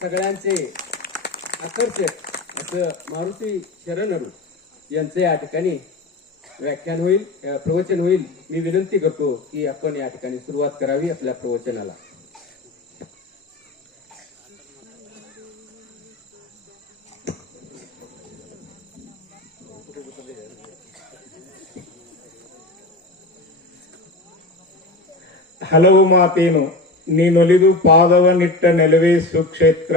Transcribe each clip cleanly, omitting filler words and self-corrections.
सगळ्यांचे आकर्षक असं मारुती शरणरू यांचे या ठिकाणी व्याख्यान होईल, प्रवचन होईल. मी विनंती करतो की आपण या ठिकाणी सुरुवात करावी आपल्या प्रवचनाला. ಹಲವು ಮಾತೇನು ನೀನೊಲಿದು ಪಾದವನಿಟ್ಟ ನೆಲವೇ ಸುಕ್ಷೇತ್ರ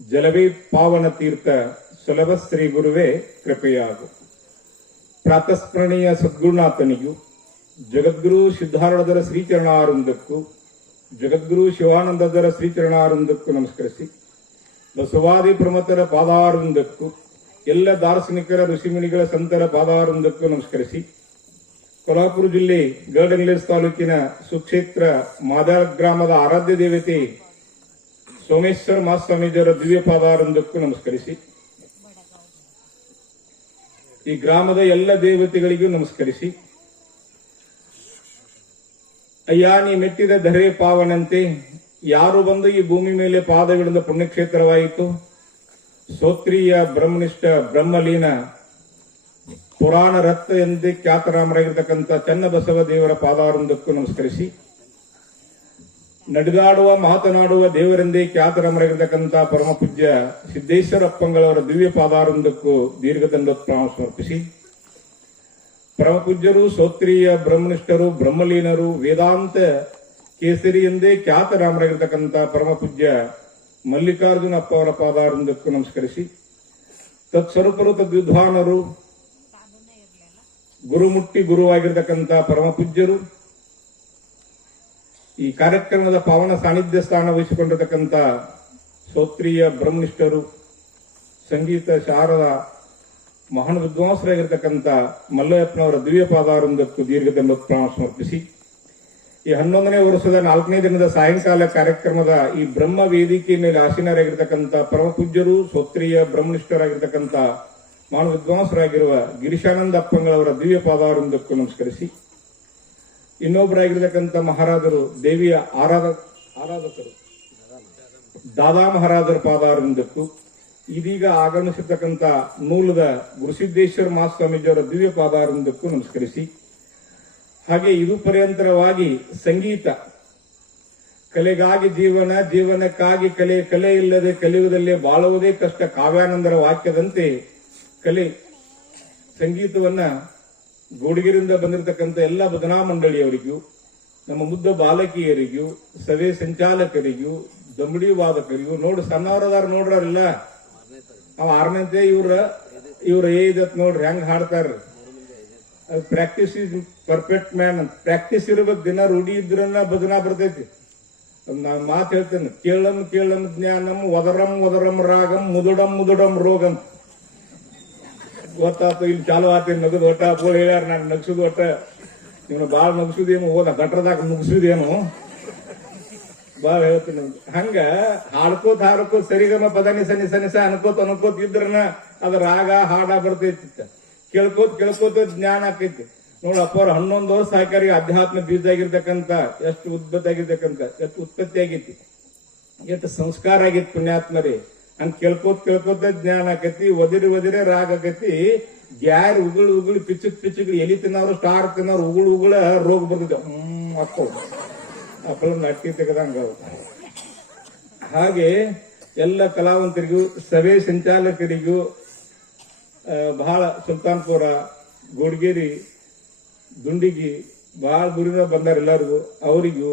ಜಲವೇ ಪಾವನ ತೀರ್ಥ ಸುಲಭ ಶ್ರೀ ಗುರುವೇ ಕೃಪೆಯಾಗು. ಪ್ರಾತಸ್ಮರಣೀಯ ಸದ್ಗುರುನಾಥನಿಗೂ ಜಗದ್ಗುರು ಸಿದ್ಧಾರೂಢದರ ಶ್ರೀಚರಣಾರುಂದಕ್ಕೂ ಜಗದ್ಗುರು ಶಿವಾನಂದದರ ಶ್ರೀಚರಣಾರುಂದಕ್ಕೂ ನಮಸ್ಕರಿಸಿ ಬಸವಾದಿ ಪ್ರಮತರ ಪಾದಾರುಂದಕ್ಕೂ ಎಲ್ಲ ದಾರ್ಶನಿಕರ ಋಷಿಮುನಿಗಳ ಸಂತರ ಪಾದಾರುಂದಕ್ಕೂ ನಮಸ್ಕರಿಸಿ ಕೊಲ್ಹಾಪುರ ಜಿಲ್ಲೆ ಗಡಹಿಂಗ್ಲಜ್ ತಾಲೂಕಿನ ಸುಕ್ಷೇತ್ರ ಮಾದಾಳ ಗ್ರಾಮದ ಆರಾಧ್ಯ ದೇವತೆ ಸೋಮೇಶ್ವರ ಮಹಾಸ್ವಾಮೀಜಿಯವರ ದಿವ್ಯ ಪಾದಾರೊಂದಕ್ಕೂ ನಮಸ್ಕರಿಸಿ ಈ ಗ್ರಾಮದ ಎಲ್ಲ ದೇವತೆಗಳಿಗೂ ನಮಸ್ಕರಿಸಿ, ಅಯ್ಯ ನೀ ಮೆಟ್ಟಿದ ಧರೆ ಪಾವನಂತೆ ಯಾರು ಬಂದು ಈ ಭೂಮಿ ಮೇಲೆ ಪಾದವಿಡಿದ ಪುಣ್ಯಕ್ಷೇತ್ರವಾಯಿತು. ಶ್ರೋತ್ರಿಯ ಬ್ರಹ್ಮನಿಷ್ಠ ಬ್ರಹ್ಮಲೀನ ಪುರಾಣ ರತ್ನ ಎಂದೇ ಖ್ಯಾತರಾಮರಾಗಿರ್ತಕ್ಕಂಥ ಚನ್ನಬಸವ ದೇವರ ಪಾದಾರೊಂದಕ್ಕೂ ನಮಸ್ಕರಿಸಿ, ನಡೆದಾಡುವ ಮಾತನಾಡುವ ದೇವರೆಂದೇ ಖ್ಯಾತರಾಮರಾಗಿರ್ತಕ್ಕಂಥ ಪರಮ ಪೂಜ್ಯ ಸಿದ್ದೇಶ್ವರ ಅಪ್ಪಂಗಳವರ ದಿವ್ಯ ಪಾದಾರೊಂದಕ್ಕೂ ದೀರ್ಘದಂಡ ಪ್ರಾಣ ಸಮರ್ಪಿಸಿ, ಪರಮ ಪೂಜ್ಯರು ಶ್ರೋತ್ರಿಯ ಬ್ರಹ್ಮನಿಷ್ಠರು ಬ್ರಹ್ಮಲೀನರು ವೇದಾಂತ ಕೇಸರಿ ಎಂದೇ ಖ್ಯಾತರಾಮರಾಗಿರ್ತಕ್ಕಂಥ ಪರಮ ಪೂಜ್ಯ ಮಲ್ಲಿಕಾರ್ಜುನ ಅಪ್ಪ ಅವರ ಪಾದಾರೊಂದಕ್ಕೂ ನಮಸ್ಕರಿಸಿ, ತತ್ಸ್ವರೂಪರು ತದ್ವಿದ್ವಾನರು ಗುರುಮುಟ್ಟಿ ಗುರುವಾಗಿರ್ತಕ್ಕಂಥ ಪರಮ ಪೂಜ್ಯರು ಈ ಕಾರ್ಯಕ್ರಮದ ಪಾವನ ಸಾನ್ನಿಧ್ಯ ಸ್ಥಾನ ವಹಿಸಿಕೊಂಡಿರತಕ್ಕಂಥ ಶ್ರೋತ್ರಿಯ ಬ್ರಹ್ಮನಿಷ್ಠರು ಸಂಗೀತ ಶಾರದ ಮಹಾನ್ ವಿದ್ವಾಂಸರಾಗಿರ್ತಕ್ಕಂಥ ಮಲ್ಲಯ್ಯಪ್ಪನವರ ದಿವ್ಯ ಪಾದಾರೊಂದಕ್ಕೂ ದೀರ್ಘದಂಡ ಪ್ರಾಣ ಸಮರ್ಪಿಸಿ, ಈ 11ನೇ ವರ್ಷದ 4ನೇ ದಿನದ ಸಾಯಂಕಾಲ ಕಾರ್ಯಕ್ರಮದ ಈ ಬ್ರಹ್ಮ ವೇದಿಕೆ ಮೇಲೆ ಆಸೀನರಾಗಿರ್ತಕ್ಕಂಥ ಪರಮ ಪೂಜ್ಯರು ಶ್ರೋತ್ರಿಯ ಬ್ರಹ್ಮನಿಷ್ಠರಾಗಿರ್ತಕ್ಕಂಥ ಮಹಾನ್ ವಿದ್ವಾಂಸರಾಗಿರುವ ಗಿರೀಶಾನಂದ ಅಪ್ಪಂಗಳವರ ದಿವ್ಯ ಪಾದಾರೊಂದಕ್ಕೂ ನಮಸ್ಕರಿಸಿ, ಇನ್ನೊಬ್ಬರಾಗಿರ್ತಕ್ಕಂಥ ಮಹಾರಾಜರು ದೇವಿಯ ಆರಾಧಕರು ದಾದಾ ಮಹಾರಾಜರ ಪಾದಾರೊಂದಕ್ಕೂ ಇದೀಗ ಆಗಮಿಸಿರ್ತಕ್ಕಂಥ ಮೂಲದ ಗುರುಸಿದ್ದೇಶ್ವರ ಮಹಾಸ್ವಾಮೀಜಿಯವರ ದಿವ್ಯ ಪಾದಾರೊಂದಕ್ಕೂ ನಮಸ್ಕರಿಸಿ, ಹಾಗೆ ಇದು ಪರ್ಯಂತರವಾಗಿ ಸಂಗೀತ ಕಲೆಗಾಗಿ ಜೀವನ, ಜೀವನಕ್ಕಾಗಿ ಕಲೆ, ಕಲೆ ಇಲ್ಲದೆ ಕಲಿಯುವುದಲ್ಲೇ ಬಾಳುವುದೇ ಕಷ್ಟ ಕಾವ್ಯಾನಂದರ ವಾಕ್ಯದಂತೆ ಕಲೆ ಸಂಗೀತವನ್ನ ಗೋಡಿಗೆರಿಂದ ಬಂದಿರತಕ್ಕಂಥ ಎಲ್ಲ ಭಜನಾ ಮಂಡಳಿಯವರಿಗೂ, ನಮ್ಮ ಮುದ್ದ ಬಾಲಕಿಯರಿಗೂ, ಸಭೆ ಸಂಚಾಲಕರಿಗೂ, ದಮಡಿ ವಾದಕರಿಗೂ, ನೋಡಿ ಸಣ್ಣವರದಾರ ನೋಡ್ರಲ್ಲ ಅವ 6ನೇತೆ ಇವ್ರ ಏದತ್ ನೋಡ್ರಿ ಹೆಂಗ್ ಹಾಡ್ತಾರ. ಪ್ರಾಕ್ಟೀಸ್ ಇಸ್ ಪರ್ಫೆಕ್ಟ್ ಮ್ಯಾನ್ ಅಂತ. ಪ್ರಾಕ್ಟೀಸ್ ಇರ್ಬೇಕು, ದಿನ ರೂಢಿ ಇದ್ರನ್ನ ಭಜನಾ ಬರ್ತೈತಿ. ನಾನು ಮಾತು ಹೇಳ್ತೇನೆ, ಕೇಳಂ ಜ್ಞಾನಂ ವದರಂ ವದರಂ ರಾಗಂ ಮುದುಡಂ ಮುದುಡಂ ರೋಗಂ. ಗೊತ್ತಾತು, ಇಲ್ಲಿ ಚಾಲು ಆತೇನು ನಗದು ಒಟ್ಟ ಬೋಳ್ ಹೇಳ್ಯಾರ. ನಾನು ನಗ್ಸುದು ಒಟ್ಟ ಇವನು ಬಾಳ್ ನಗ್ಸುದೇನು, ಹೋದ ಗಟ್ರದಾಗ ಮುಗಿಸುದೇನು ಬಾಳ ಹೇಳ್ತೀನಿ. ಹಂಗ ಹಾಡ್ಕೋತ ಹಾಡ್ಕೋತ ಸರಿಗಮ ಪದನಿ ಸನಿ ಸನಿಸ ಅನ್ಕೋತ ಇದ್ರನ ಅದ ರಾಗ ಹಾಡ ಬರ್ತೈತಿ. ಕೇಳ್ಕೋತ ಜ್ಞಾನ ಆಕೈತಿ. ನೋಡಪ್ಪ ಅವ್ರ 11 ವರ್ಷ ಸಾಕಾರಿಗೆ ಅಧ್ಯಾತ್ಮ ಬೀಜ ಆಗಿರ್ತಕ್ಕಂಥ ಎಷ್ಟು ಉದ್ಭತ್ತ ಆಗಿರ್ತಕ್ಕಂಥ ಎಷ್ಟು ಉತ್ಪತ್ತಿ ಆಗೈತಿ, ಎಷ್ಟು ಸಂಸ್ಕಾರ ಆಗೈತಿ ಪುಣ್ಯಾತ್ಮರಿ. ಹಂಗ ಕೇಳ್ಕೋತ ಜ್ಞಾನ ಆಕೈತಿ. ಒದಿರಿ ರಾಗ ಆಕೈತಿ. ಗ್ಯಾರ್ ಉಗುಳು ಪಿಚ್ಚುಗಳು ಎಲಿ ತಿನ್ನೋರು ಸ್ಟಾರ್ ತಿನ್ನೋರು ಉಗುಳ ರೋಗ ಬರ್ತಿದ್ದ ಅಪ್ಪಳ ಅಕ್ಕಿ ತೆಗೆದಂಗ. ಹಾಗೆ ಎಲ್ಲ ಕಲಾವಂತರಿಗೂ, ಸಭೆ ಸಂಚಾಲಕರಿಗೂ, ಬಹಳ ಸುಲ್ತಾನ್ಪುರ, ಗೋಡ್ಗೇರಿ, ದುಂಡಿಗಿ ಬಹಳ ದೂರಿಂದ ಬಂದಾರ ಎಲ್ಲರಿಗೂ, ಅವರಿಗೂ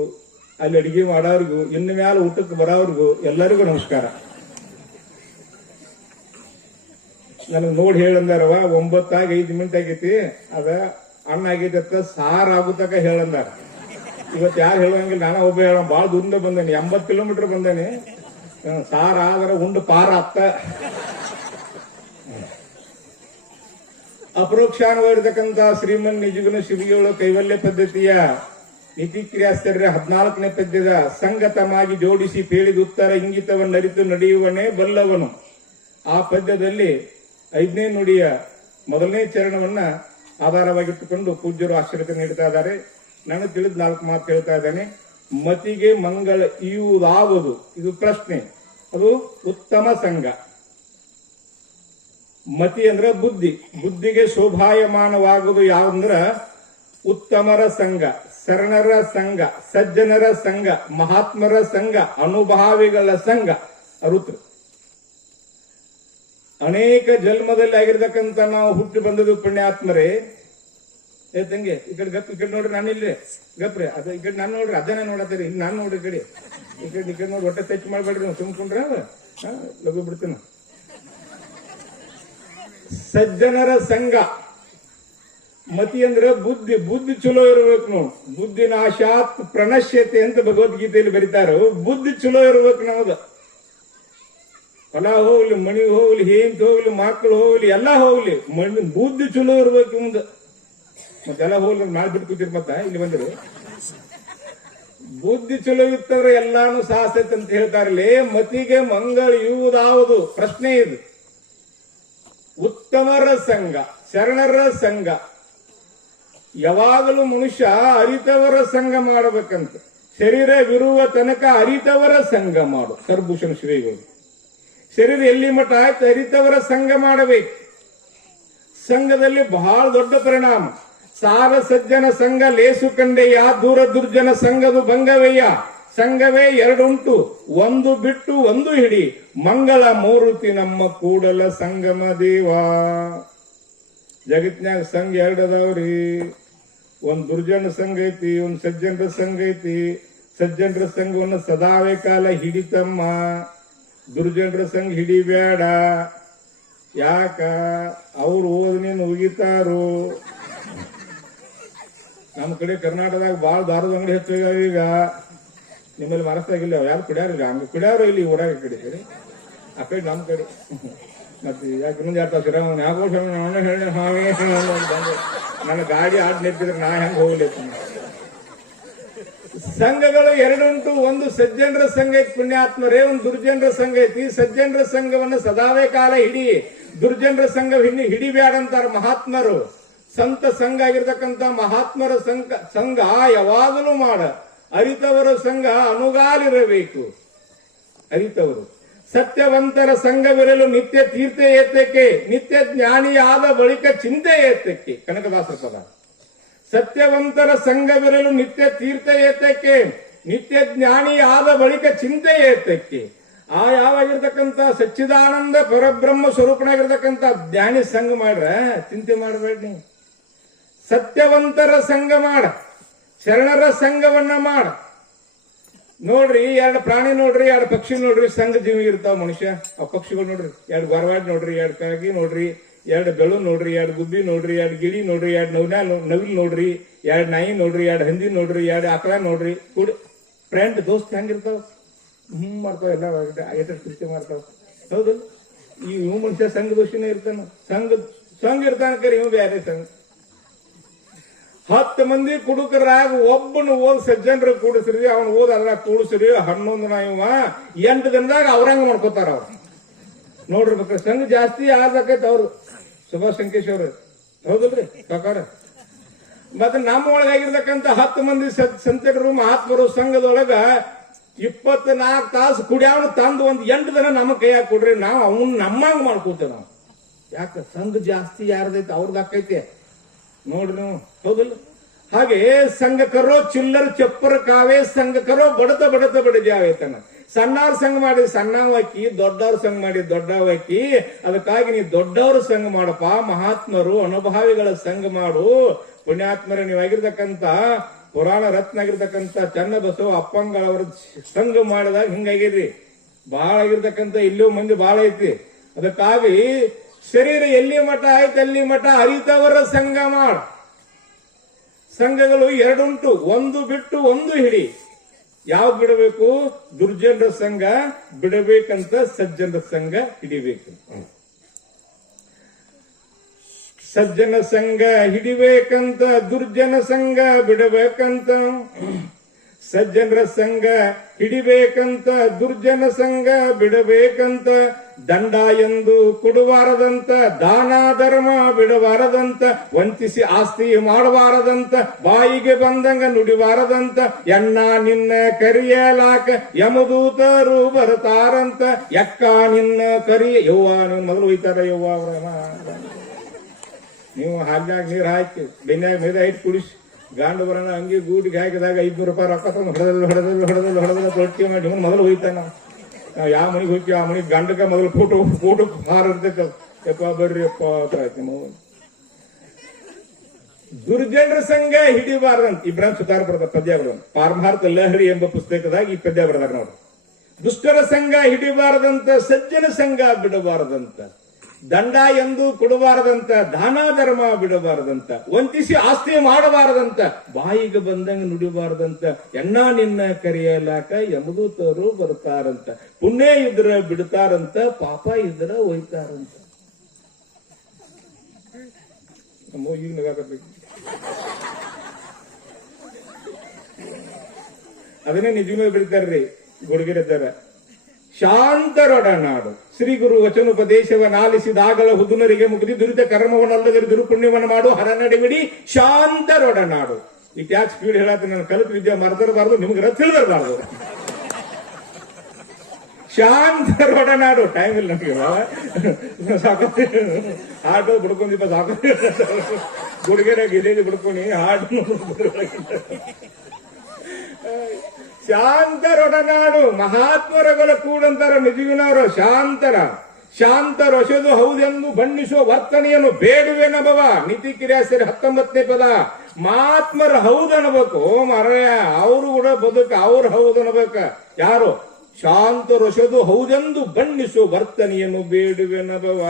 ಅಲ್ಲಿ ಅಡಿಗೆ ಮಾಡೋರಿಗೂ, ಇನ್ನು ಮ್ಯಾಲ ಊಟಕ್ಕೆ ಬರೋರಿಗೂ ಎಲ್ಲರಿಗೂ ನಮಸ್ಕಾರ. ನನಗೆ ನೋಡಿ ಹೇಳಂದಾರವ 9:05 ಆಗೈತಿ, ಅದ ಅಣ್ಣ ಆಗೈತ ಸಾರ್ ಆಗುತ್ತಕ ಹೇಳಂದಾರ. ಇವತ್ತು ಯಾರು ಹೇಳಂಗಿಲ್ಲ, ನಾನ ಒಬ್ಬ ಹೇಳ. ಬಾಳ ದೂರಿಂದ ಬಂದೇನೆ, 80 ಕಿಲೋಮೀಟರ್ ಬಂದೇನೆ. ಸಾರ್ ಆದ್ರ ಉಂಡು ಪಾರ ಅತ್ತ. ಅಪರೋಕ್ಷಾನ್ವಯಿರ್ತಕ್ಕಂಥ ಶ್ರೀಮನ್ ನಿಜಗುಣ ಶಿವಿಗಳ ಕೈವಲ್ಯ ಪದ್ಧತಿಯ ನೀತಿಕ್ರಿಯಾಶ್ಚರ್ಯ 14ನೇ ಪದ್ಯದ ಸಂಗತಮಾಗಿ ಜೋಡಿಸಿ ಪೇಳಿದ ಉತ್ತರ ಇಂಗಿತವನ್ನರಿತು ನಡೆಯುವನೇ ಬಲ್ಲವನು. ಆ ಪದ್ಯದಲ್ಲಿ 5ನೇ ನುಡಿಯ 1ನೇ ಚರಣವನ್ನ ಆಧಾರವಾಗಿಟ್ಟುಕೊಂಡು ಪೂಜ್ಯರು ಆಶ್ರಯತೆ ನೀಡ್ತಾ ಇದ್ದಾರೆ. ನಾನು ತಿಳಿದ 4 ಮಾತು ಹೇಳ್ತಾ ಇದ್ದೇನೆ. ಮತಿಗೆ ಮಂಗಳ ಇಯುವುದಾವುದು, ಇದು ಪ್ರಶ್ನೆ. ಅದು ಉತ್ತಮ ಸಂಘ. ಮತಿ ಅಂದ್ರೆ ಬುದ್ಧಿ, ಬುದ್ಧಿಗೆ ಶೋಭಾಯಮಾನವಾಗುವುದು ಯಾವಂದ್ರ ಉತ್ತಮರ ಸಂಘ, ಶರಣರ ಸಂಘ, ಸಜ್ಜನರ ಸಂಘ, ಮಹಾತ್ಮರ ಸಂಘ, ಅನುಭಾವಿಗಳ ಸಂಘ ಅರುತ್ರ. ಅನೇಕ ಜನ್ಮದಲ್ಲಿ ಆಗಿರ್ತಕ್ಕಂಥ ನಾವು ಹುಟ್ಟಿ ಬಂದದ್ದು ಪುಣ್ಯಾತ್ಮರೇ. ಏ ತಂಗಿ ಈ ಕಡೆ ಗಪ್, ಈ ಕಡೆ ನೋಡ್ರಿ, ನಾನು ಇಲ್ರಿ ಗಪ್ರಿ, ಅದ ಈ ಕಡೆ ನಾನು ನೋಡ್ರಿ, ಅದನ್ನ ನೋಡತ್ತೀರಿ, ಇಲ್ಲಿ ನಾನು ನೋಡ್ರಿ ಈ ಕಡೆ, ಈ ಕಡೆ ನೋಡಿ, ಹೊಟ್ಟೆ ಟಚ್ ಮಾಡ್ಬೇಡ್ರಿ, ನಾವು ಸುಮ್ಕೊಂಡ್ರೆ ಲಘು ಬಿಡ್ತೀನಿ. ಸಜ್ಜನರ ಸಂಘ, ಮತಿ ಅಂದ್ರೆ ಬುದ್ಧಿ, ಬುದ್ಧಿ ಚಲೋ ಇರ್ಬೇಕು ನಾವು. ಬುದ್ಧಿ ನಾಶಾತ್ ಪ್ರಣಶ್ಯತೆ ಅಂತ ಭಗವದ್ಗೀತೆಯಲ್ಲಿ ಬರೀತಾರೋ, ಬುದ್ಧಿ ಚಲೋ ಇರ್ಬೇಕು ನಮ್ದು. ಹೊಲ ಹೋಗ್ಲಿ, ಮಣಿ ಹೋಗ್ಲಿ, ಹೇಂತ ಹೋಗ್ಲಿ, ಮಕ್ಕಳು ಹೋಗ್ಲಿ, ಎಲ್ಲಾ ಹೋಗ್ಲಿ, ಬುದ್ಧಿ ಚಲೋ ಇರ್ಬೇಕು ಮುಂದೆ. ಮತ್ತೆಲ್ಲ ಹೋಗ್ಲಿ ನಾಳೆ ಬಿಟ್ಟು ಕೂತಿರ್ ಮತ್ತ ಇಲ್ಲಿ ಬಂದಿರು. ಬುದ್ಧಿ ಚಲೋ ಇತ್ತಂದ್ರೆ ಎಲ್ಲಾನು ಸಾಸೈತ್ ಅಂತ ಹೇಳ್ತಾರಲ್ಲೇ. ಮತಿಗೆ ಮಂಗಳ ಇವುದಾವುದು ಪ್ರಶ್ನೆ ಇದು. ಉತ್ತಮರ ಸಂಘ, ಶರಣರ ಸಂಘ, ಯಾವಾಗಲೂ ಮನುಷ್ಯ ಅರಿತವರ ಸಂಘ ಮಾಡಬೇಕಂತ. ಶರೀರವಿರುವ ತನಕ ಅರಿತವರ ಸಂಘ ಮಾಡು. ಸರ್ಭೂಷಣ ಶ್ರೀಗಳು ಶರೀರ ಎಲ್ಲಿ ಮಠ ಆಯ್ತು ಅರಿತವರ ಸಂಘ ಮಾಡಬೇಕು. ಸಂಘದಲ್ಲಿ ಬಹಳ ದೊಡ್ಡ ಪರಿಣಾಮ. ಸಾರ ಸಜ್ಜನ ಸಂಘ ಲೇಸು ಕಂಡೆಯ, ದೂರ ದುರ್ಜನ ಸಂಘದು ಭಂಗವಯ್ಯ. ಸಂಘವೇ ಎರಡುಂಟು, ಒಂದು ಬಿಟ್ಟು ಒಂದು ಹಿಡಿ, ಮಂಗಳ ಮೂರುತಿ ನಮ್ಮ ಕೂಡಲ ಸಂಗಮ ದೇವ. ಜಗತ್ನ್ಯಾಗ ಸಂಘ ಎರಡು ಅದಾವ್ರಿ. ಒಂದ್ ದುರ್ಜನ ಸಂಘ ಐತಿ, ಒಂದ್ ಸಜ್ಜನರ ಸಂಘ ಐತಿ. ಸಜ್ಜನರ ಸಂಘವನ್ನು ಸದಾವೇ ಕಾಲ ಹಿಡಿತಮ್ಮ, ದುರ್ಜನರ ಸಂಘ ಹಿಡಿಬೇಡ. ಯಾಕ? ಅವ್ರು ಓದ್ ನೀನು ಉಗಿತಾರು. ನಮ್ಮ ಕಡೆ ಕರ್ನಾಟಕದಾಗ ಬಾಳ ದಾರದ ಅಂಗಡಿ ಹೆಚ್ಚಾಗ್ಯಾವ ಈಗ. ನಿಮ್ಮಲ್ಲಿ ಮನಸ್ಸಾಗಿಲ್ಲ, ಯಾರು ಕುಡಿಯಾರಿಲ್ಲ, ಹಂಗ ಕುಡಿಯಾರು ಇಲ್ಲಿ ಊರಾಗ ಕಡೆ ಕಡೆ, ಆ ಕಡೆ ನಮ್ಮ ಕಡೆ. ಮತ್ತೆ ಯಾಕೆ ಇನ್ನೊಂದು ಯಾರು ತಾಸಿರ ಯಾಕೋ ನನ್ನ ಗಾಡಿ ಆಡ್ ನಿಂತಿದ್ರೆ ನಾ ಹೆಂಗ್ ಹೋಗ್ಲಿ. ಸಂಘಗಳು ಎರಡುಂಟು, ಒಂದು ಸಜ್ಜನರ ಸಂಘ ಐತಿ ಪುಣ್ಯಾತ್ಮರೇ, ಒಂದು ದುರ್ಜನರ ಸಂಘ ಐತಿ. ಸಜ್ಜನರ ಸಂಘವನ್ನು ಸದಾವೇ ಕಾಲ ಹಿಡಿ, ದುರ್ಜನರ ಸಂಘ ಹಿಡಿಬ್ಯಾಡಂತಾರ ಮಹಾತ್ಮರು. ಸಂತ ಸಂಘ ಆಗಿರ್ತಕ್ಕಂಥ ಮಹಾತ್ಮರ ಸಂಘ ಯಾವಾಗಲೂ ಮಾಡ. ಅರಿತವರ ಸಂಘ ಅನುಗಾಲಿರಬೇಕು. ಅರಿತವರು ಸತ್ಯವಂತರ ಸಂಘವಿರಲು ನಿತ್ಯ ತೀರ್ಥ ಏತಕ್ಕೆ, ನಿತ್ಯ ಜ್ಞಾನಿಯಾದ ಬಳಿಕ ಚಿಂತೆ ಏತಕ್ಕೆ. ಕನಕದಾಸರ ಪದ. ಸತ್ಯವಂತರ ಸಂಘವಿರಲು ನಿತ್ಯ ತೀರ್ಥ ಏತಕ್ಕೆ, ನಿತ್ಯ ಜ್ಞಾನಿಯಾದ ಬಳಿಕ ಚಿಂತೆ ಏತಕ್ಕೆ. ಆ ಯಾವಾಗಿರ್ತಕ್ಕಂಥ ಸಚ್ಚಿದಾನಂದ ಪರಬ್ರಹ್ಮ ಸ್ವರೂಪನಾಗಿರ್ತಕ್ಕಂಥ ಜ್ಞಾನಿ ಸಂಘ ಮಾಡ್ರ ಚಿಂತೆ ಮಾಡಬೇಡಿ. ಸತ್ಯವಂತರ ಸಂಘ ಮಾಡ, ಶರಣರ ಸಂಘವನ್ನ ಮಾಡ. ನೋಡ್ರಿ, ಎರಡು ಪ್ರಾಣಿ ನೋಡ್ರಿ, ಎರಡು ಪಕ್ಷಿ ನೋಡ್ರಿ, ಸಂಘ ಜೀವಿ ಇರ್ತಾವ ಮನುಷ್ಯ. ಆ ಪಕ್ಷಿಗಳು ನೋಡ್ರಿ, ಎರಡು ಗೊರವಾಡ್ ನೋಡ್ರಿ, ಎರಡು ಕಾಗಿ ನೋಡ್ರಿ, ಎರಡು ಬೆಳು ನೋಡ್ರಿ, ಎರಡು ಗುಬ್ಬಿ ನೋಡ್ರಿ, ಎರಡು ಗಿಳಿ ನೋಡ್ರಿ, ಎರಡು ನವಿಲ್ ನೋಡ್ರಿ, ಎರಡು ನಾಯಿ ನೋಡ್ರಿ, ಎರಡು ಹಂದಿ ನೋಡ್ರಿ, ಎರಡು ಆಕಳ ನೋಡ್ರಿ. ಕೂಡ ಫ್ರೆಂಡ್ ದೋಸ್ತ್ ಹೆಂಗಿರ್ತಾವ, ಮಾಡ್ತಾವ, ಎಲ್ಲ ಎಷ್ಟು ಕೃಷಿ ಮಾಡ್ತಾವ. ಹೌದಲ್ಲ? ಇವ್ ಮನುಷ್ಯ ಸಂಘ ದೋಷಿನೇ ಇರ್ತಾನ. ಸಂಘ ಇರ್ತಾನ ಕರಿ, ಇವ್ ಬೇರೆ ಸಂಘ. 10 ಮಂದಿ ಕುಡುಕರಾಗ ಒಬ್ಬನು ಓದ್ ಸಜ್ಜನರ ಕೂಡಿಸ್ರಿ, ಅವನು ಓದ್ ಅದ್ರಾಗ ಕೂಡಿಸ್ರಿ, 11 ಇವ 8 ದಿನದಾಗ ಅವ್ರಂಗ ಮಾಡ್ಕೋತಾರ. ಅವ್ರು ನೋಡ್ರಿ ಸಂಘ ಜಾಸ್ತಿ ಯಾರ್ದಾಕೈತಿ ಅವ್ರು. ಸುಭಾಷ್ ಸಂಕೇಶ್ ಅವ್ರು ಹೌದಲ್ರಿ ಕಾಕಾರ. ಮತ್ತೆ ನಮ್ಮ ಒಳಗಾಗಿರ್ತಕ್ಕಂಥ 10 ಮಂದಿ ಸಂತರು ಮಹಾತ್ಮರು ಸಂಘದೊಳಗ 24 ತಾಸು ಕುಡಿಯವನು ತಂದು ಒಂದ್ 8 ದಿನ ನಮ್ಮ ಕೈಯಾಗ ಕೊಡ್ರಿ, ನಾವು ಅವನ್ ನಮ್ಮಂಗ ಮಾಡ್ಕೊತೇವೆ ನಾವು. ಯಾಕ? ಸಂಘ ಜಾಸ್ತಿ ಯಾರ್ದೈತಿ ಅವ್ರದಾಕೈತಿ ನೋಡ್ರಿ ನೀವು. ಹೌದಲ್ಲ? ಹಾಗೆ ಸಂಘ ಕರೋ ಚಿಲ್ಲರ್ ಚಪ್ಪರ ಕಾವೇ, ಸಂಘ ಕರೋ ಬಡತ ಬಡತ ಬಡಜಾವೇತನ. ಸಣ್ಣವ್ರ ಸಂಘ ಮಾಡಿ ಸಣ್ಣವ್ ಹಾಕಿ, ದೊಡ್ಡವ್ರ ಸಂಘ ಮಾಡಿ ದೊಡ್ಡವ್ ಹಾಕಿ. ಅದಕ್ಕಾಗಿ ನೀ ದೊಡ್ಡವ್ರ ಸಂಘ ಮಾಡಪ್ಪ, ಮಹಾತ್ಮರು ಅನುಭಾವಿಗಳ ಸಂಘ ಮಾಡು. ಪುಣ್ಯಾತ್ಮರ ನೀವಾಗಿರ್ತಕ್ಕಂಥ ಪುರಾಣ ರತ್ನ ಆಗಿರ್ತಕ್ಕಂಥ ಚನ್ನಬಸವ ಅಪ್ಪಂಗಳವ್ರ ಸಂಘ ಮಾಡಿದಾಗ ಹಿಂಗಾಗಿರ್ರಿ. ಬಾಳ ಆಗಿರ್ತಕ್ಕಂಥ ಇಲ್ಲೂ ಮಂದಿ ಬಾಳ ಐತಿ. ಅದಕ್ಕಾಗಿ ಶರೀರ ಎಲ್ಲಿ ಮಠ ಆಯ್ತು ಅಲ್ಲಿ ಮಠ ಅರಿತವರ ಸಂಘ ಮಾಡ. ಸಂಘಗಳು ಎರಡುಂಟು, ಒಂದು ಬಿಟ್ಟು ಒಂದು ಹಿಡಿ. ಯಾವ್ದು ಬಿಡಬೇಕು? ದುರ್ಜನರ ಸಂಘ ಬಿಡಬೇಕಂತ, ಸಜ್ಜನರ ಸಂಘ ಹಿಡಿಬೇಕು. ಸಜ್ಜನ ಸಂಘ ಹಿಡಿಬೇಕಂತ, ದುರ್ಜನ ಸಂಘ ಬಿಡಬೇಕಂತ. ಸಜ್ಜನರ ಸಂಘ ಹಿಡಿಬೇಕಂತ ದುರ್ಜನ ಸಂಘ ಬಿಡಬೇಕಂತ ದಂಡ ಎಂದು ಕೊಡಬಾರದಂತ ದಾನ ಧರ್ಮ ಬಿಡಬಾರದಂತ ವಂಚಿಸಿ ಆಸ್ತಿ ಮಾಡಬಾರದಂತ ಬಾಯಿಗೆ ಬಂದಂಗ ನುಡಿಬಾರದಂತ ಎಣ್ಣ ನಿನ್ನ ಕರಿಯಲಾಕ ಯಮದೂತರು ಬರ್ತಾರಂತ ಎಕ್ಕ ನಿನ್ನ ಕರಿಯ ಯವ್ವ ನೀವು ಮೊದಲು ಒಯ್ತಾರ ಯವ್ವ ಅವ್ರ ನೀವು ಹಾಲ್ಯಾಗ ನೀರ್ ಹಾಕಿ ಬೆನ್ಯಾಗ ಮೇದ ಇಟ್ಟು ಕುಡಿಸಿ ಗಾಂಡು ಬರೋಣ ಹಂಗೆ ಗೂಟಿಗೆ ಹಾಕಿದಾಗ 500 ರೂಪಾಯಿ ರೊಕ್ಕ ತಗೊಂಡು ಹೊಡೆದಲ್ಲ ತೊಟ್ಟಿ ಮಾಡಿ ಮೊದಲು ಹೋಯ್ತಾನ ನಾವು ಯಾವ ಮನೆಗೆ ಹೋಗ್ತೀವಿ ಆ ಮನೆಗೆ ಗಂಡಕ ಮೊದಲು ಫೋಟೋ ಹಾರ ಇರ್ತೈತೆ ಯಪ್ಪ ಬರ್ರಿ ಅಪ್ಪ ಆಯ್ತು ದುರ್ಜನರ ಸಂಘ ಹಿಡಿಬಾರ್ದಂತ ಇಬ್ರಾಹಿಂ ಸುತಾರ ಬರೆದ ಪದ್ಯ ಬರೋದು ಪಾರಮಾರ್ಥ ಲಹರಿ ಎಂಬ ಪುಸ್ತಕದಾಗ ಈ ಪದ್ಯ ಬರೆದಾರ ನೋಡಿ. ದುಷ್ಟರ ಸಂಘ ಹಿಡಿಬಾರದಂತ ಸಜ್ಜನ ಸಂಘ ಬಿಡಬಾರದಂತ ದಂಡ ಎಂದು ಕೊಡಬಾರದಂತ ದಾನ ಧರ್ಮ ಬಿಡಬಾರದಂತ ವಂಚಿಸಿ ಆಸ್ತಿ ಮಾಡಬಾರದಂತ ಬಾಯಿಗೆ ಬಂದಂಗ ನುಡಿಬಾರದಂತ ಎಣ್ಣ ನಿನ್ನ ಕರೆಯಲಾಕ ಯಮದೂತರು ಬರ್ತಾರಂತ ಪುಣ್ಯ ಇದ್ರ ಬಿಡ್ತಾರಂತ ಪಾಪ ಇದ್ರ ಒಯ್ತಾರಂತ. ಈಗ ನಗಾಕಬೇಕು ಅದನ್ನೇ ನಿಜವೇ ಬಿಡ್ತಾರ್ರಿ ಗುಡುಗಿರಿದ್ದಾರ. ಶಾಂತರೊಡನಾಡು ಶ್ರೀ ಗುರು ವಚನೋಪದೇಶವನ್ನಾಲಿಸಿದಾಗಲ ಹುದುನರಿಗೆ ಮುಗಿದಿ ದುರಿತ ಕರ್ಮವನ್ನಲ್ಲದಿರು ದುರುಪುಣ್ಯವನ್ನು ಮಾಡು ಹರನಡಿಬಿಡಿ ಶಾಂತರೊಡನಾಡು. ಈಗ ಯಾಕೆ ಸ್ಪೀಡ್ ಹೇಳತ್ತೆ ನಾನು ಕಲಿತ ವಿದ್ಯೆ ಮರೆದಿರಬಾರ್ದು ನಿಮ್ಗೆ ರಚಿಲ್ಬಾರ್ದು. ಶಾಂತರೊಡನಾಡು ಟೈಮ್ ಇಲ್ಲ ನಮಗೆ ಸಾಕು ಆಟೋ ಬಿಡ್ಕೊಂಡಿಪ್ಪ ಸಾಕು ಗುಡುಗೆರೆ ಗಿಡೇಲಿ ಬಿಡ್ಕೊಂಡು ಹಾಡು ಶಾಂತರೊಡನಾಡು ಮಹಾತ್ಮರಗಳ ಕೂಡಂತರ ನಿಜವಿನವರು ಶಾಂತರೊಸೆದು ಹೌದೆಂದು ಬಣ್ಣಿಸುವ ವರ್ತನೆಯನ್ನು ಬೇಡುವೆನಬವ. ನೀತಿ ಕಿರಿಯಾಸರಿ 19ನೇ ಪದ. ಮಹಾತ್ಮರ ಹೌದನ್ಬೇಕು ಮರಯ ಅವರು ಕೂಡ ಬದುಕ ಅವ್ರು ಹೌದನ್ಬೇಕ. ಯಾರು? ಶಾಂತರೊಸೆದು ಹೌದೆಂದು ಬಣ್ಣಿಸುವ ವರ್ತನೆಯನ್ನು ಬೇಡುವೆನಬವ.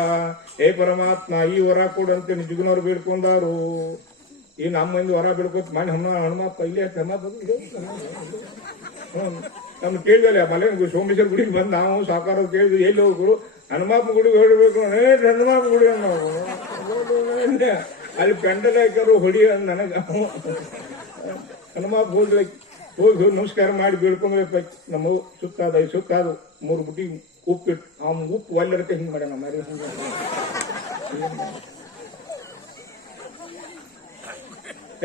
ಏ ಪರಮಾತ್ಮ ಈ ವರ ಕೊಡಂತೆ ನಿಜವಿನವ್ರು ಬೇಡ್ಕೊಂಡಾರು. ಈ ನಮ್ಮ ಮಂದಿ ವರ ಬಿಡ್ಕೋತ ಮಾಡಿ ಹನುಮಪ್ಪ ಇಲ್ಲಿ ನಮ್ಗೆ ಕೇಳಿದಲ್ಲ ಮಲೆ ಸೋಮೇಶ್ವರ ಗುಡಿಗೆ ಬಂದು ನಾವು ಸಾಕಾರ ಕೇಳಿದ್ವಿ ಎಲ್ಲಿ ಹೋಗ್ರು ಹನುಮಪ್ಪ ಗುಡಿಗೆ ಹೊಡಬೇಕು ಹನುಮಪ್ಪ ಗುಡಿ ಅಲ್ಲಿ ಪೆಂಡಲ್ ಹಾಕರು ಹೊಡಿ ನನಗ ಹನುಮಪ್ಪ ಹೋಗಿ ನಮಸ್ಕಾರ ಮಾಡಿ ಬೀಳ್ಕೊಂಡ್ರೆ ನಮ್ಮ ಸುತ್ತಾದ ಸುತ್ತಾದ 3 ಬುಟ್ಟಿ ಉಪ್ಪಿಟ್ಟು ಉಪ್ಪು ಒಳ್ಳೆರತೆ ಹಿಂಗ್ ಮಾಡ್ಯಾನ ಮಾರಿ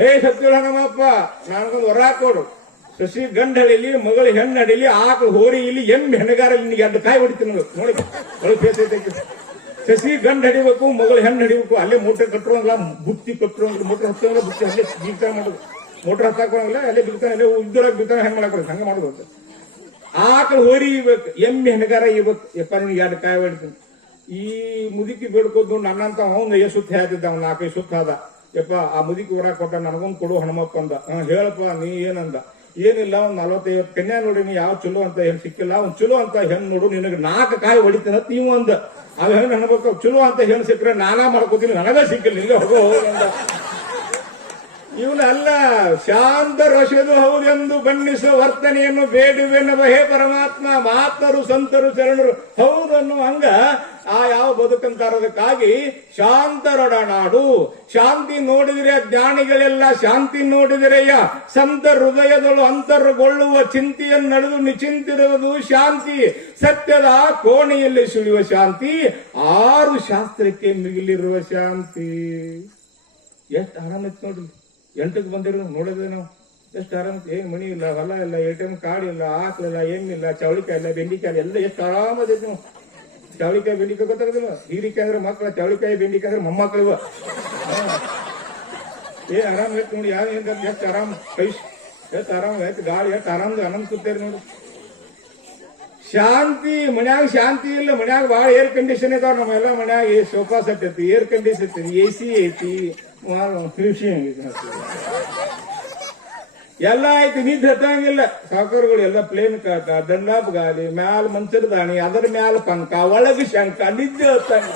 ಏ ಸತ್ಯ ಹನುಮಪ್ಪ ನನಗೊಂದು ವರ ಕೊಡು. ಸಸಿ ಗಂಡ ಹಳಿಲಿ ಮಗಳು ಹೆಣ್ಣು ಹಡಿಲಿ ಆಕಳು ಹೋರಿ ಇಲ್ಲಿ ಎಮ್ಮೆ ಹೆಣಗಾರ ನಿನಗೆ 2 ಕಾಯಿ ಹೊಡಿತೀನಿ ನೋಡಿ ಸಸಿ ಗಂಡ ಹಡಿಬೇಕು ಮಗಳು ಹೆಣ್ಣು ಹಡಿಬೇಕು. ಅಲ್ಲೇ ಮೋಟರ್ ಕಟ್ಟುವಂಗಿಲ್ಲ ಬುತ್ತಿ ಕಟ್ಟುವಂಗಿಲ್ಲ ಮೋಟರ್ ಹತ್ತಂಗಿಲ್ಲ ಬುತ್ತಿ ಅಲ್ಲೇ ಬೀಗ್ತಾ ಮಾಡೋದು ಮೋಟರ್ ಹತ್ತಾಕೋಂಗಿಲ್ಲ ಅಲ್ಲೇ ಬಿಡ್ತಾನೆ ಅಲ್ಲೇ ಉದ್ದರಾಗ ಬಿಡ್ತಾನೆ ಹೆಂಗ್ ಮಾಡಕ್ ಹಂಗ ಮಾಡೋದು. ಆಕಳು ಹೋರಿ ಇರ್ಬೇಕು ಎಮ್ಮೆ ಹೆಣಗಾರ ಇರ್ಬೇಕು. ಯಪ್ಪ ನಿನಗೆ 2 ಕಾಯಿ ಹೊಡಿತೀನಿ. ಈ ಮುದುಕಿ ಬೇಡ್ಕೋದು ನನ್ನಂತ ಅವ್ನ ಸುತ್ತ ಹೇಳ್ತಿದ್ದ ಅವ್ನ 4-5 ಸುತ್ತ ಆದ. ಯಪ್ಪ ಆ ಮುದುಕಿ ಹೊರ ಕೊಟ್ಟ ನನಗೊಂದು ಕೊಡು ಹನುಮಪ್ಪ ಅಂದ. ಹೇಳಪ್ಪ ನೀ ಏನಂದ? ಏನಿಲ್ಲ ಒಂದ್ 40-50 ಕನ್ಯಾ ನೋಡಿ ನೀ ಯಾವ ಚಲೋ ಅಂತ ಹೆಣ್ ಸಿಕ್ಕಿಲ್ಲ ಒಂದ್ ಚಲೋ ಅಂತ ಹೆಣ್ ನೋಡು ನಿನಗೆ 4 ಕಾಯಿ ಹೊಡಿತೀನ ನೀವು ಅಂದ. ಅವ್ ಹೆಣ್ ಅನ್ಬೇಕು ಚಲೋ ಅಂತ ಹೆಣ್ ಸಿಕ್ಕರೆ ನಾನಾ ಮಾಡ್ಕೋತೀನಿ ನನಗ ಸಿಕ್ಕಿಲ್ಲ ನಿಂಗೆ ಹೋಗೋ ಅಂದ. ಇವನಲ್ಲ ಶಾಂತ ರಸದು ಹೌದೆಂದು ಬಣ್ಣಿಸುವ ವರ್ತನೆಯನ್ನು ಬೇಡುವೆನವ. ಹೇ ಪರಮಾತ್ಮ ಮಹಾತ್ಮರು ಸಂತರು ಶರಣರು ಹೌದು ಅನ್ನುವ ಹಂಗ ಆ ಯಾವ ಬದುಕಂತಾರದಕ್ಕಾಗಿ ಶಾಂತರೊಡನಾಡು. ಶಾಂತಿ ನೋಡಿದರೆ ಜ್ಞಾನಿಗಳೆಲ್ಲ ಶಾಂತಿ ನೋಡಿದರೆಯ ಸಂತ ಹೃದಯದಳು ಅಂತರಗೊಳ್ಳುವ ಚಿಂತೆಯನ್ನು ನಡೆದು ನಿಚಿಂತಿರುವುದು ಶಾಂತಿ. ಸತ್ಯದ ಕೋಣೆಯಲ್ಲಿ ಸುಳಿಯುವ ಶಾಂತಿ 6 ಶಾಸ್ತ್ರಕ್ಕೆ ಮಿಗಿಲಿರುವ ಶಾಂತಿ. ಎಷ್ಟು ಆರಾಮೈತ್ ನೋಡ್ರಿ. 8ಕ್ಕೆ ಬಂದಿರೋ ನೋಡಿದ್ರೆ ನಾವು ಎಷ್ಟು ಆರಾಮ. ಏನ್ ಮನಿ ಇಲ್ಲ ಹೊಲ ಇಲ್ಲ ATM ಕಾರ್ಡ್ ಇಲ್ಲ ಆಕಳಿಲ್ಲ ಏನಿಲ್ಲ ಚವಳಿಕಾಯಿ ಇಲ್ಲ ಬೆಂಡಿಕಾಯಿ ಎಲ್ಲ ಎಷ್ಟು ಆರಾಮದೈತಿ ನಾವು. ಚವಳಿಕಾಯಿ ಬೆಂಡಿಕಾಯಿ ಗೊತ್ತಾಗದಿಲ್ಲ. ಹೀರಿಕಾಯಿ ಅಂದ್ರೆ ಮಕ್ಕಳ ಚವಳಿಕಾಯಿ ಬೆಂಡಿಕಾಯಿ ಅಂದ್ರೆ ಮೊಮ್ಮಕ್ಕಳಿವ ಏನ್ ಆರಾಮ ಐತಿ ನೋಡಿ. ಯಾವ ಏನ್ ಎಷ್ಟು ಆರಾಮ್ ಕೈ ಎಷ್ಟು ಆರಾಮ ಐತಿ ಗಾಳಿ ಎಷ್ಟು ಆರಾಮ್ದು ಆನಂದ್ ಕೂತೇರಿ ನೋಡಿ. ಶಾಂತಿ ಮನ್ಯಾಗ ಶಾಂತಿ ಇಲ್ಲ. ಮನ್ಯಾಗ ಭಾಳ ಏರ್ ಕಂಡೀಷನ್ ಇದಾವ. ನಮ್ಮೆಲ್ಲ ಮನ್ಯಾಗ ಸೋಫಾ ಸೆಟ್ ಐತಿ ಏರ್ ಕಂಡೀಷನ್ ಐತಿ AC ಐತಿ ಎಲ್ಲ ಐತಿ. ನಿದ್ದೆ ಹತ್ತಂಗಿಲ್ಲ. ಸಾವುಕಾರಗಳು ಎಲ್ಲ ಪ್ಲೇನ್ ಕಾಟ ದಂಡಾಪ್ ಗಾಲಿ ಮ್ಯಾಲ ಮಂಚದ ದಾಣಿ ಅದರ ಮ್ಯಾಲ ಪಂಕ ಒಳಗೆ ಶಂಕ ನಿದ್ದೆ ಹತ್ತಂಗ.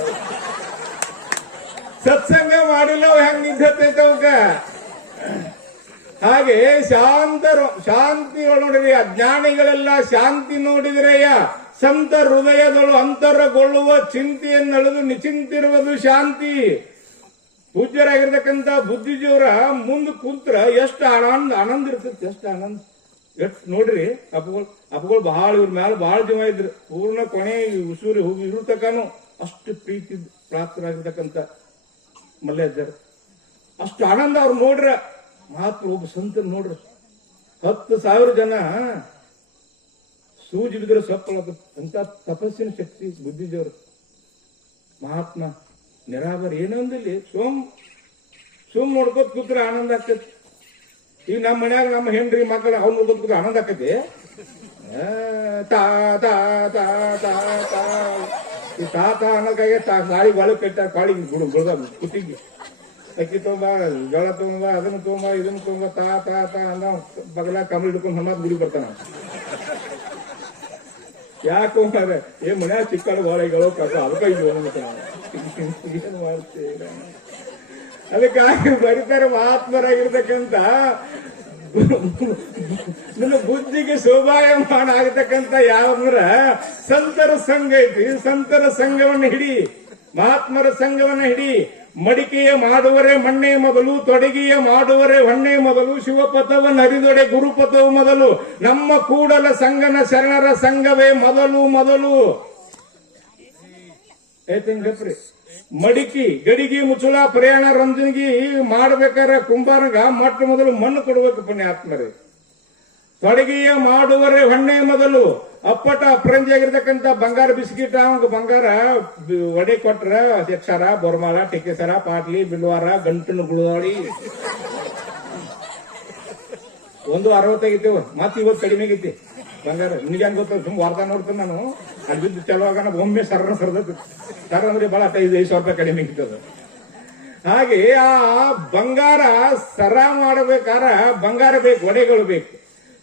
ಸತ್ಸಂಗ ಮಾಡಿಲ್ಲ ಹೆಂಗ್ ನಿದ್ದೆ ಹತ್ತೈತವಕ. ಹಾಗೆ ಶಾಂತಿ ನೋಡಿದ್ರೆ ಅಜ್ಞಾನಿಗಳೆಲ್ಲ ಶಾಂತಿ ನೋಡಿದ್ರೆಯ ಸಂತ ಹೃದಯದಳು ಅಂತರಗೊಳ್ಳುವ ಚಿಂತೆಯನ್ನಳೆದು ನಿಚಿಂತಿರುವುದು ಶಾಂತಿ. ಪೂಜ್ಯರಾಗಿರ್ತಕ್ಕಂಥ ಬುದ್ಧಿಜೀವರ ಮುಂದೆ ಕುಂತ್ರ ಎಷ್ಟು ಆನಂದ ಇರ್ತೈತಿ. ಎಷ್ಟು ಆನಂದ ಎಷ್ಟ್ ನೋಡ್ರಿ ಅಪ್ಪಗಳು ಬಹಳ ಇವ್ರ ಮ್ಯಾಲ ಬಹಳ ಜೀವ ಇದ್ರು. ಪೂರ್ಣ ಕೊನೆ ಉಸೂರಿ ಹೋಗಿ ಇರೋ ತಕಾನು ಅಷ್ಟು ಪ್ರೀತಿ ಪ್ರಾಪ್ತರಾಗಿರ್ತಕ್ಕಂಥ ಮಲ್ಲೇಶ್ವರ. ಅಷ್ಟು ಆನಂದ ಅವ್ರು ನೋಡ್ರ. ಮಹಾತ್ಮ ಒಬ್ಬ ಸಂತ ನೋಡ್ರಿ, 10,000 ಜನ ಸೂಜಿ ಬಿದ್ರೆ ಸಪ್ಪಳ ಅಂತ ತಪಸ್ಸಿನ ಶಕ್ತಿ ಬುದ್ಧಿದೇವ್ರು. ಮಹಾತ್ಮ ನಿರಾವರ ಏನಂದಲ್ಲಿ ಸುಮ್ ನೋಡ್ಕೋತ ಕೂತ್ರೆ ಆನಂದ ಆಗ್ತೈತಿ. ಈಗ ನಮ್ಮ ಮನ್ಯಾಗ ನಮ್ಮ ಹೆಂಡ್ರಿ ಮಕ್ಕಳು ಅವ್ರು ನೋಡ್ಕೋತ ಕೂತ್ರೆ ಆನಂದ ಆಕತಿ. ತಾ ತಾ ತಾ ತಾ ತಾ ಈ ತಾತ ಅನ್ನೋಕಾಗೆ ಕಾಳಿ ಬಾಳು ಕಟ್ಟಾರ. ಕಾಳಿ ಗುಳ್ದ ಕುತ್ತಿಗೆ ಅಕ್ಕಿ ತೊಗೊಂಬ, ಜೋಳ ತಗೊಂಬ, ಅದನ್ನ ತಗೊಂಬ, ಇದನ್ನ ತಗೊಂಬ, ತಾ ತಾ ತಾ ಅಂದ ಬಗಲ ಕಮಲ್ ಹಿಡ್ಕೊಂಡು ಹನುಮಾತ್ ಗುಡಿ ಬರ್ತಾನ. ಯಾಕೋ ಮಾರೆ ಏ ಮನ್ಯಾಗ ಚಿಕ್ಕಳು ಬಾಳೆಗಳು ಕಾಕ ಅದಕ್ಕ ಏನ್ ಮಾಡ್ತೀರ. ಅದಕ್ಕಾಗಿ ಬರೀತಾರೆ ಮಹಾತ್ಮರಾಗಿರ್ತಕ್ಕಂಥ ನನ್ನ ಬುದ್ಧಿಗೆ ಶೋಭಾಯಮಾನ ಆಗತಕ್ಕಂಥ ಯಾವಂದ್ರ ಸಂತರ ಸಂಘ ಐತಿ. ಸಂತರ ಸಂಘವನ್ನ ಹಿಡಿ, ಮಹಾತ್ಮರ ಸಂಘವನ್ನ ಹಿಡಿ. ಮಡಿಕೆಯ ಮಾಡುವರೆ ಮಣ್ಣೆ ಮೊದಲು, ತೊಡಗಿಯ ಮಾಡುವರೆ ಹೊಣ್ಣೆ ಮೊದಲು, ಶಿವಪಥವನ್ನು ಅರಿದೊಡೆ ಗುರುಪಥವು ಮೊದಲು, ನಮ್ಮ ಕೂಡಲ ಸಂಗನ ಶರಣರ ಸಂಘವೇ ಮೊದಲು ಮೊದಲು. ಐತಂಗಪ್ರಿ ಮಡಿಕೆ ಗಡಿಗೆ ಮುಚ್ಚುಳ ಪ್ರಯಾಣ ರಂಜನಿಗೆ ಮಾಡ್ಬೇಕಾದ್ರೆ ಕುಂಬಾರಗ ಮೊಟ್ಟ ಮೊದಲು ಮಣ್ಣು ಕೊಡ್ಬೇಕು ಪುಣ್ಯಾತ್ಮರೇ. ತೊಡಗಿಯ ಮಾಡುವರೆ ಹೊಣ್ಣೆ ಮೊದಲು. ಅಪ್ಪಟ ಅಪ್ರಂಜಿ ಆಗಿರ್ತಕ್ಕಂಥ ಬಂಗಾರ ಬಿಸ್ಕಿಟ್ ಅವಂಗ ಬಂಗಾರ ಒಡೆ ಕೊಟ್ರ ಅಕ್ಷರ ಬೊರ್ಮಾಳ ಟೆಕೆಸರ ಪಾಟ್ಲಿ ಬಿಲ್ವಾರ ಗಂಟನ್ನು ಗುಳದಾಡಿ 160 ಆಗಿತ್ತೇವ. ಮತ್ ಇವತ್ತು ಕಡಿಮೆ ಆಗೈತಿ ಬಂಗಾರ. ನಿನ್ಗೆ ಹೆಂಗ್ ಗೊತ್ತ? ಸುಮ್ ವಾರ್ತಾ ನೋಡ್ತೀನಿ ನಾನು. ಅಲ್ಲಿ ಬಿದ್ದು ಚಲುವಾಗ ಒಮ್ಮೆ ಸರದ ಸರ್ ಅಂದ್ರೆ ಬಹಳ 5,000 ರೂಪಾಯಿ ಕಡಿಮೆ ಆಗಿತ್ತದ. ಹಾಗೆ ಆ ಬಂಗಾರ ಸರ ಮಾಡಬೇಕಾರ ಬಂಗಾರ ಬೇಕು, ಒಡೆಗಳು ಬೇಕು.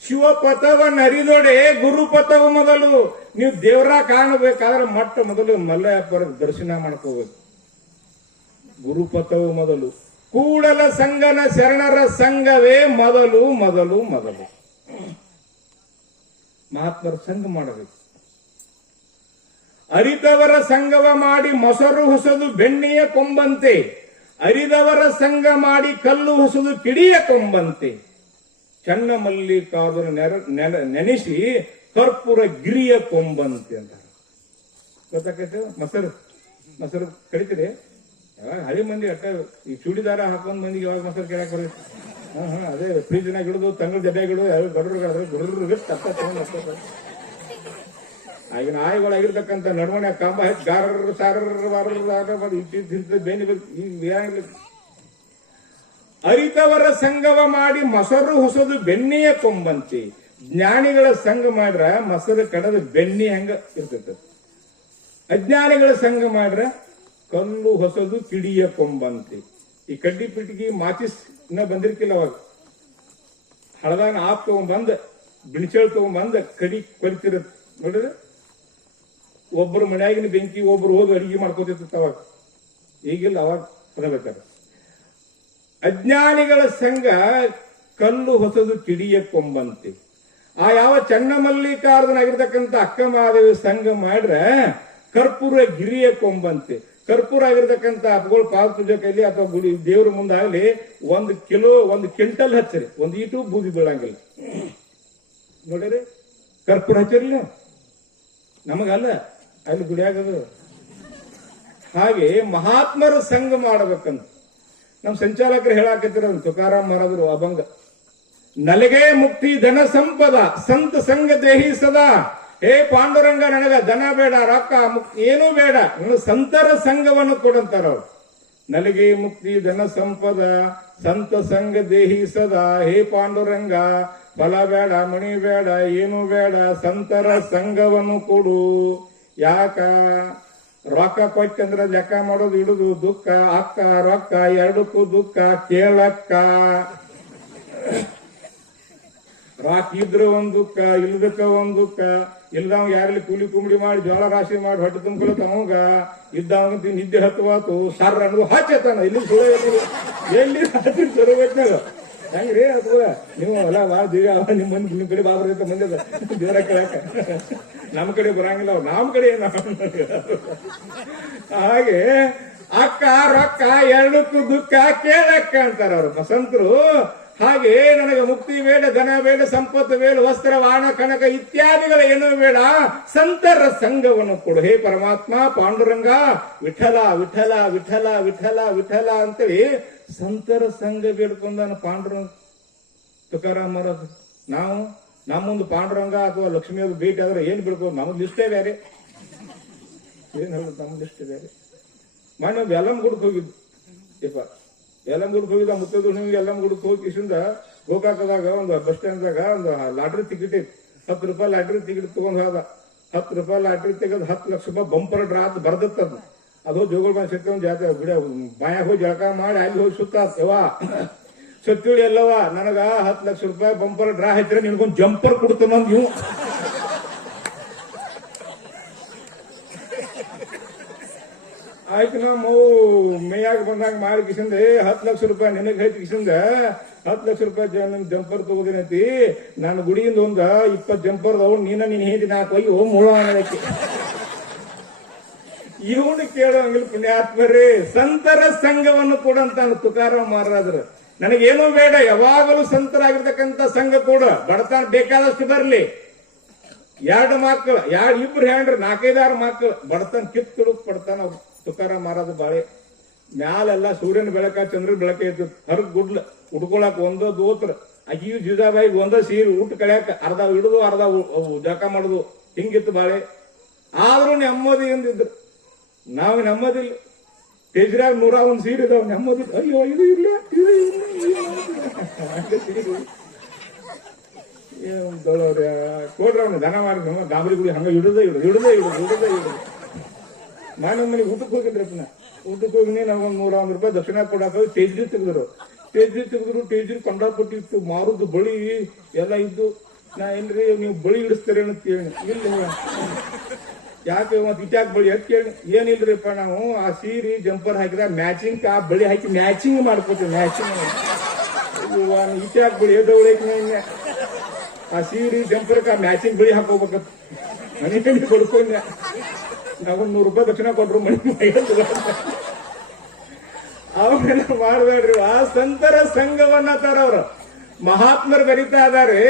ಶಿವಪಥವನ್ನ ಅರಿದೊಡೆ ಗುರುಪಥವು ಮೊದಲು. ನೀವು ದೇವರ ಕಾಣಬೇಕಾದ್ರೆ ಮೊಟ್ಟ ಮೊದಲು ಮಲ್ಲಯ್ಯಪ್ಪರ ದರ್ಶನ ಮಾಡ್ಕೋಬೇಕು. ಗುರುಪಥವು ಮೊದಲು. ಕೂಡಲ ಸಂಗನ ಶರಣರ ಸಂಘವೇ ಮೊದಲು ಮೊದಲು ಮೊದಲು. ಮಹಾತ್ಮರ ಸಂಘ ಮಾಡಬೇಕು. ಅರಿತವರ ಸಂಘವ ಮಾಡಿ ಮೊಸರು ಹುಸದು ಬೆಣ್ಣೆಯ ಕೊಂಬಂತೆ, ಅರಿದವರ ಸಂಘ ಮಾಡಿ ಕಲ್ಲು ಹುಸದು ಕಿಡಿಯ ಕೊಂಬಂತೆ. ಚನ್ನ ಮಲ್ಲಿಕಾರ್ಜುನ ನೆನೆಸಿ ಕರ್ಪೂರ ಗಿರಿಯ ಕೊಂಬಂತೆ ಅಂತ ಗೊತ್ತಾಕೈತೆ. ಮೊಸರು ಕಡಿತೀರಿ? ಹಳಿ ಮಂದಿ ಅಟ್ಟ ಈ ಚೂಡಿದಾರ ಹಾಕೊಂಡ್ ಮಂದಿಗೆ ಯಾವಾಗ ಮೊಸರು ಕೇಳಕ್ ಬರುತ್ತೆ? ಅದೇ ಫ್ರಿಜ್ನಾಗ ಇಡುದು, ತಂಗಳ ಜಡೆಗಳು ಗಡ್ರು ಆಗಿನ ಆಯ್ಗಳಾಗಿರ್ತಕ್ಕಂಥ ನಡವಣೆ ಕಾಂಬ ಹೆಚ್ಚು ಗಾರ ಸಾರ ಬೇನಿ ಈ ಅರಿತವರ ಸಂಘವ ಮಾಡಿ ಮೊಸರು ಹೊಸದು ಬೆಣ್ಣೆಯ ಕೊಂಬಂತೆ. ಜ್ಞಾನಿಗಳ ಸಂಘ ಮಾಡ್ರ ಮೊಸರು ಕಡದ ಬೆಣ್ಣೆ ಹಂಗ ಇರ್ತೈತ. ಅಜ್ಞಾನಿಗಳ ಸಂಘ ಮಾಡ್ರ ಕಲ್ಲು ಹೊಸದು ಕಿಡಿಯ ಕೊಂಬಂತೆ. ಈ ಕಡ್ಡಿ ಪಿಟಿಗಿ ಮಾಚಿಸ್ ಇನ್ನ ಬಂದಿರ್ಕಿಲ್ಲ ಅವಾಗ. ಹಳದಾನ ಆಪ್ ತಗೊಂಡ್ಬಂದ್ ಬಿಣಿಚೇಳ್ ತಗೊಂಡ್ಬಂದ್ ಕಡಿ ಕೊರಿತಿರತ್ ನೋಡ್ರಿ. ಒಬ್ಬರು ಮನ್ಯಾಗಿನ ಬೆಂಕಿ ಒಬ್ರು ಹೋಗಿ ಅಡಿಗೆ ಮಾಡ್ಕೋತಿರ್ತ ಅವಾಗ. ಈಗಿಲ್ಲ, ಅವಾಗ ಅನ್ಬೇಕಾದ್ರೆ. ಅಜ್ಞಾನಿಗಳ ಸಂಘ ಕಲ್ಲು ಹೊಸದು ಕಿಡಿಯ ಕೊಂಬಂತೆ. ಆ ಯಾವ ಚನ್ನಮಲ್ಲಿಕಾರ್ಜುನ ಆಗಿರ್ತಕ್ಕಂಥ ಅಕ್ಕ ಮಹಾದೇವಿ ಸಂಘ ಮಾಡ್ರೆ ಕರ್ಪೂರ ಗಿರಿಯ ಕೊಂಬಂತೆ. ಕರ್ಪೂರ ಆಗಿರ್ತಕ್ಕಂಥ ಹಬ್ಬಗಳು ಪಾದ ಪೂಜೆ ಕೈಲಿ ಅಥವಾ ಗುಡಿ ದೇವ್ರ ಮುಂದಾಗ್ಲಿ 1 ಕಿಲೋ 1 ಕ್ವಿಂಟಲ್ ಹಚ್ಚರಿ, 1 ಈಟು ಬೂದಿ ಬೀಳಂಗಿಲ್ಲ. ನೋಡ್ರಿ ಕರ್ಪೂರ ಹಚ್ಚಿರ್ಲಿ ನಮಗಲ್ಲ, ಅಲ್ಲಿ ಗುಡಿಯಾಗದು. ಹಾಗೆ ಮಹಾತ್ಮರ ಸಂಘ ಮಾಡಬೇಕಂತ ನಮ್ ಸಂಚಾಲಕರು ಹೇಳಾಕತ್ತಿರ ತುಕಾರಾಮ್ ಮಹಾರಾಜರು ಅಭಂಗ. ನಲಗೆ ಮುಕ್ತಿ ಧನ ಸಂಪದ ಸಂತ ಸಂಘ ದೇಹಿ ಸದಾ. ಹೇ ಪಾಂಡುರಂಗ, ನನಗ ಧನ ಬೇಡ, ರೊಕ್ಕ ಮುಕ್ತಿ ಏನೂ ಬೇಡ, ನನಗೆ ಸಂತರ ಸಂಘವನ್ನು ಕೊಡಂತಾರ ಅವ್ರು. ನಲಗೆ ಮುಕ್ತಿ ಧನ ಸಂಪದ ಸಂತ ಸಂಘ ದೇಹಿ ಸದಾ. ಹೇ ಪಾಂಡುರಂಗ, ಫಲ ಬೇಡ, ಮಣಿ ಬೇಡ, ಏನು ಬೇಡ, ಸಂತರ ಸಂಘವನ್ನು ಕೊಡು. ಯಾಕ ರೊಕ್ಕ ಕೊಟ್ಟಂದ್ರ ಲೆಕ್ಕ ಮಾಡೋದು ಹಿಡುದು ದುಃಖ. ಅಕ್ಕ ರೊಕ್ಕ ಎರಡಕ್ಕೂ ದುಃಖ ಕೇಳಕ್ಕ. ರೊಕ್ಕ ಇದ್ರ ಒಂದ್ ದುಃಖ, ಇಲ್ದಕ್ಕ ಒಂದ್ ದುಃಖ. ಇಲ್ದವ್ ಯಾರಲ್ಲಿ ಕೂಲಿ ಕುಂಬಡಿ ಮಾಡಿ ಜೋಳ ರಾಶಿ ಮಾಡಿ ಹೊಟ್ಟೆ ತುಂಬ್ಕೊಳತ್ ಅವಂಗ, ಇದ್ದವಂಗ ನಿದ್ದೆ ಹತ್ತುವಾತು ಸರ್ ಅನ್ನೋದು ಹಚ್ಚತಾನ. ಇಲ್ಲಿ ಎಲ್ಲಿ ಹತ್ತಿ ಸೊರಬೇಕಲ್ಲ ಹೆಂಗ್ರಿ ಅದು. ನೀವು ಹೊಲ ಬಾಳ ದಿವ್ಯ ನಿಮ್ ಮಂದಿ ನಿಮ್ ಕಡೆ ಬಾಬರ್ ಮಂದಿದ ದೇವರ ಕೇಳಾಕ. ನಮ್ಮ ಕಡೆ ಬರಂಗಿಲ್ಲ, ಅವ್ರು ನಮ್ಮ ಕಡೆ ಹಾಗೆ ಅಕ್ಕ ರೊಕ್ಕ ಎರಡಕ್ಕೂ ದುಃಖ ಕೇಳಕ್ಕ ಅಂತಾರ ಅವ್ರು ಬಸಂತರು. ಹಾಗೆ ನನಗೆ ಮುಕ್ತಿ ಬೇಡ, ಧನ ಬೇಡ, ಸಂಪತ್ತು ಬೇಡ, ವಸ್ತ್ರ ವಾಹನ ಕನಕ ಇತ್ಯಾದಿಗಳ ಏನೂ ಬೇಡ, ಸಂತರ ಸಂಘವನ್ನು ಕೊಡು ಹೇ ಪರಮಾತ್ಮ ಪಾಂಡುರಂಗ ವಿಠಲ ವಿಠಲ ವಿಠಲ ವಿಠಲ ವಿಠಲ ಅಂತೇಳಿ ಸಂತರ ಸಂಘ ಬೇಡ್ಕೊಂಡಾನ ಪಾಂಡುರಂಗ ತುಕಾರಾಮ್ ಮಹಾರಾಜ್. ನಾವು ನಮ್ಮೊಂದು ಪಾಂಡುರಂಗ ಅಥವಾ ಲಕ್ಷ್ಮಿಯವ್ರು ಭೇಟಿ ಆದ್ರೆ ಏನ್ ಬಿಡ್ಬೋದು, ನಮ್ದು ಲಿಸ್ಟೇ ಬೇರೆ, ಏನ್ ಹೇಳುದು ನಮ್ದು ಲಿಸ್ಟ್ ಬೇರೆ. ಮೊನ್ನೆ ಯಲ್ಲಮ್ಮಗುಡ್ಕ್ ಹೋಗಿದ್ದು ಯಪ್ಪ, ಯಲ್ಲಮ್ಮಗುಡ್ಕ್ ಹೋಗಿದ್ದ ಮುತ್ತದು ನಿಮ್ಗೆ ಯಲ್ಲಮ್ಮಗುಡ್ಕ್ ಹೋಗಿ ಕಿಶಿಂದ ಗೋಕಾಕದಾಗ ಒಂದು ಬಸ್ ಸ್ಟ್ಯಾಂಡ್ದಾಗ ಒಂದು ಲಾಟ್ರಿ ಟಿಕೆಟ್ ಇತ್ತು. 10 ರೂಪಾಯಿ ಲಾಟ್ರಿ ಟಿಕೆಟ್ ತಗೊಂಡ್ ಹೋದ. 10 ರೂಪಾಯಿ ಲಾಟ್ರಿ ತೆಗೆದು 10 ಲಕ್ಷ ರೂಪಾಯಿ ಬಂಪರ್ ಡ್ರಾ ಅಂತ ಬರ್ದತ್ತದ. ಅದು ಜೋಗಳ ಬಂದ್ ಸತ್ಯ ಒಂದು ಜಾತ್ರೆ ಬಿಡ ಬಾಯಾಗ ಹೋಗಿ ಜಳಕ ಮಾಡಿ ಅಲ್ಲಿ ಹೋಗಿ ಸುತ್ತಾವ ಸತ್ಯುಳಿ ಎಲ್ಲವ ನನಗ 10 ಲಕ್ಷ ರೂಪಾಯಿ ಬಂಪರ್ ಡ್ರಾ ಹಾಕಿದ್ರೆ ನಿನ್ಗೊಂದು ಜಂಪರ್ ಕೊಡ್ತಾನ ನೀವು. ಆಯ್ತು ನಮ್ಮ ಮೇಯಾಗ ಬಂದಾಗ ಮಾಡಿ ಕಿಸಿಂದ 10 ಲಕ್ಷ ರೂಪಾಯಿ ನಿನಗೆ ಹೈತಿ ಕಿಸಿಂದ 10 ಲಕ್ಷ ರೂಪಾಯಿ ಜಂಪರ್ ತಗೋದಿನೈತಿ. ನಾನು ಗುಡಿಯಿಂದ ಒಂದ 20 ಜಂಪರ್ ನೀನ ನೀನ್ ಹೇದಿ 4 ಅಯ್ಯೋ ಮುಳ ಅನ್ನೋದಕ್ಕೆ ಇವನು ಕೇಳೋಂಗಿಲ್ಲ. ಪುಣ್ಯಾತ್ಮರೇ ಸಂತರ ಸಂಘವನ್ನು ಕೊಡಂತ ತುಕಾರಾಮ್ ಮಹಾರಾಜರು. ನನಗೇನೂ ಬೇಡ, ಯಾವಾಗಲೂ ಸಂತರಾಗಿರ್ತಕ್ಕಂಥ ಸಂಘ ಕೂಡ ಬಡತನ ಬೇಕಾದಷ್ಟು ಬರ್ಲಿ. 2 ಮಕ್ಕಳು, 2 ಹೆಂಡ್ರು, 4-5 ಮಕ್ಕಳು, ಬಡತನ ಕಿತ್ತುಡುಕ್ ಪಡ್ತಾನ ತುಕಾರಾಮ್ ಮಹಾರಾಜ ಬಾಳೆ. ಮ್ಯಾಲೆಲ್ಲ ಸೂರ್ಯನ ಬೆಳಕ ಚಂದ್ರನ ಬೆಳಕ ಇತ್ತು. ಹೊರಗ್ ಗುಡ್ಲ ಉಟ್ಕೊಳಕ್ ಒಂದೋ ದೋತ್ರ ಅಗಿಯು ಜಿಜಾಬಾಯಿಗೆ ಒಂದೋ ಸೀರೆ ಊಟ ಕಳ್ಯಾಕ ಅರ್ಧ ಹಿಡುದು ಅರ್ಧ ಜಳಕ ಮಾಡುದು ಹಿಂಗಿತ್ತು ಬಾಳೆ. ಆದ್ರೂ ನೆಮ್ಮದಿ ಎಂದಿದ್ರು. ನಾವು ನೆಮ್ಮದಿಲ್ಲ. ಟೇಜ್ರಾಗ 101 ಸೀರೆ ಇದಾವ, ನೆಮ್ಮದಿ ಅಯ್ಯೋ ಇದು ಇಲ್ಲ ಇದು ಕೊಡ್ರ ಅವ್ನು ದನ ಮಾಡಿ ಗಾಬರಿ ಗುಡಿ ಹಂಗ ಹಿಡುದೇ ನಾನು ಮನೆಗೆ ಊಟಕ್ಕೆ ಹೋಗಿದ್ರಪ್ಪ. ಊಟಕ್ಕೆ ಹೋಗಿ ನಮ್ಗೊಂದು 100 ರೂಪಾಯಿ ದಕ್ಷಿಣ ಕೊಡಾಕ ಟೇಜ್ರಿ ತೆಗೆದ್ರು. ಟೇಜ್ರಿ ಕೊಂಡಾಪಟ್ಟಿತ್ತು, ಮಾರುದು ಬಳಿ ಎಲ್ಲ ಇದ್ದು. ನಾ ಏನ್ರಿ ನೀವು ಬಳಿ ಹಿಡಿಸ್ತೀರಿ ಅಂತ ಕೇಳಿ, ಇಲ್ಲ ಯಾಕೆ ಮತ್ ಇಟ್ಯಾಕ್ ಬಳಿ ಅಂತ ಕೇಳಿ, ಏನಿಲ್ರಿಪ್ಪ ನಾವು ಆ ಸೀರೆ ಜಂಪರ್ ಹಾಕಿದ ಮ್ಯಾಚಿಂಗ್ ಆ ಬಳಿ ಹಾಕಿ ಮ್ಯಾಚಿಂಗ್ ಮಾಡ್ಕೋತೀವಿ. ಮ್ಯಾಚಿಂಗ್ ಇಟ್ಯಾಕ್ ಬಳಿ ಎದ್ದೊಳಕ್ಕೆ ಆ ಸೀರೆ ಜಂಪರ್ಕ ಮ್ಯಾಚಿಂಗ್ ಬಳಿ ಹಾಕೋಬೇಕತ್ ಮನೆ ಕೊಡ್ಕೊಂಡೆ. ನಾವೊಂದು 100 ರೂಪಾಯಿ ದಕ್ಷಿಣ ಕೊಟ್ರು ಮನೆ ಅವೆಲ್ಲ ಮಾಡಬೇಡ್ರಿ. ಆ ಸಂತರ ಸಂಘವನ್ನ ತರವ್ರು ಮಹಾತ್ಮರು ಬರಿತಾ ಇದಾರೆ,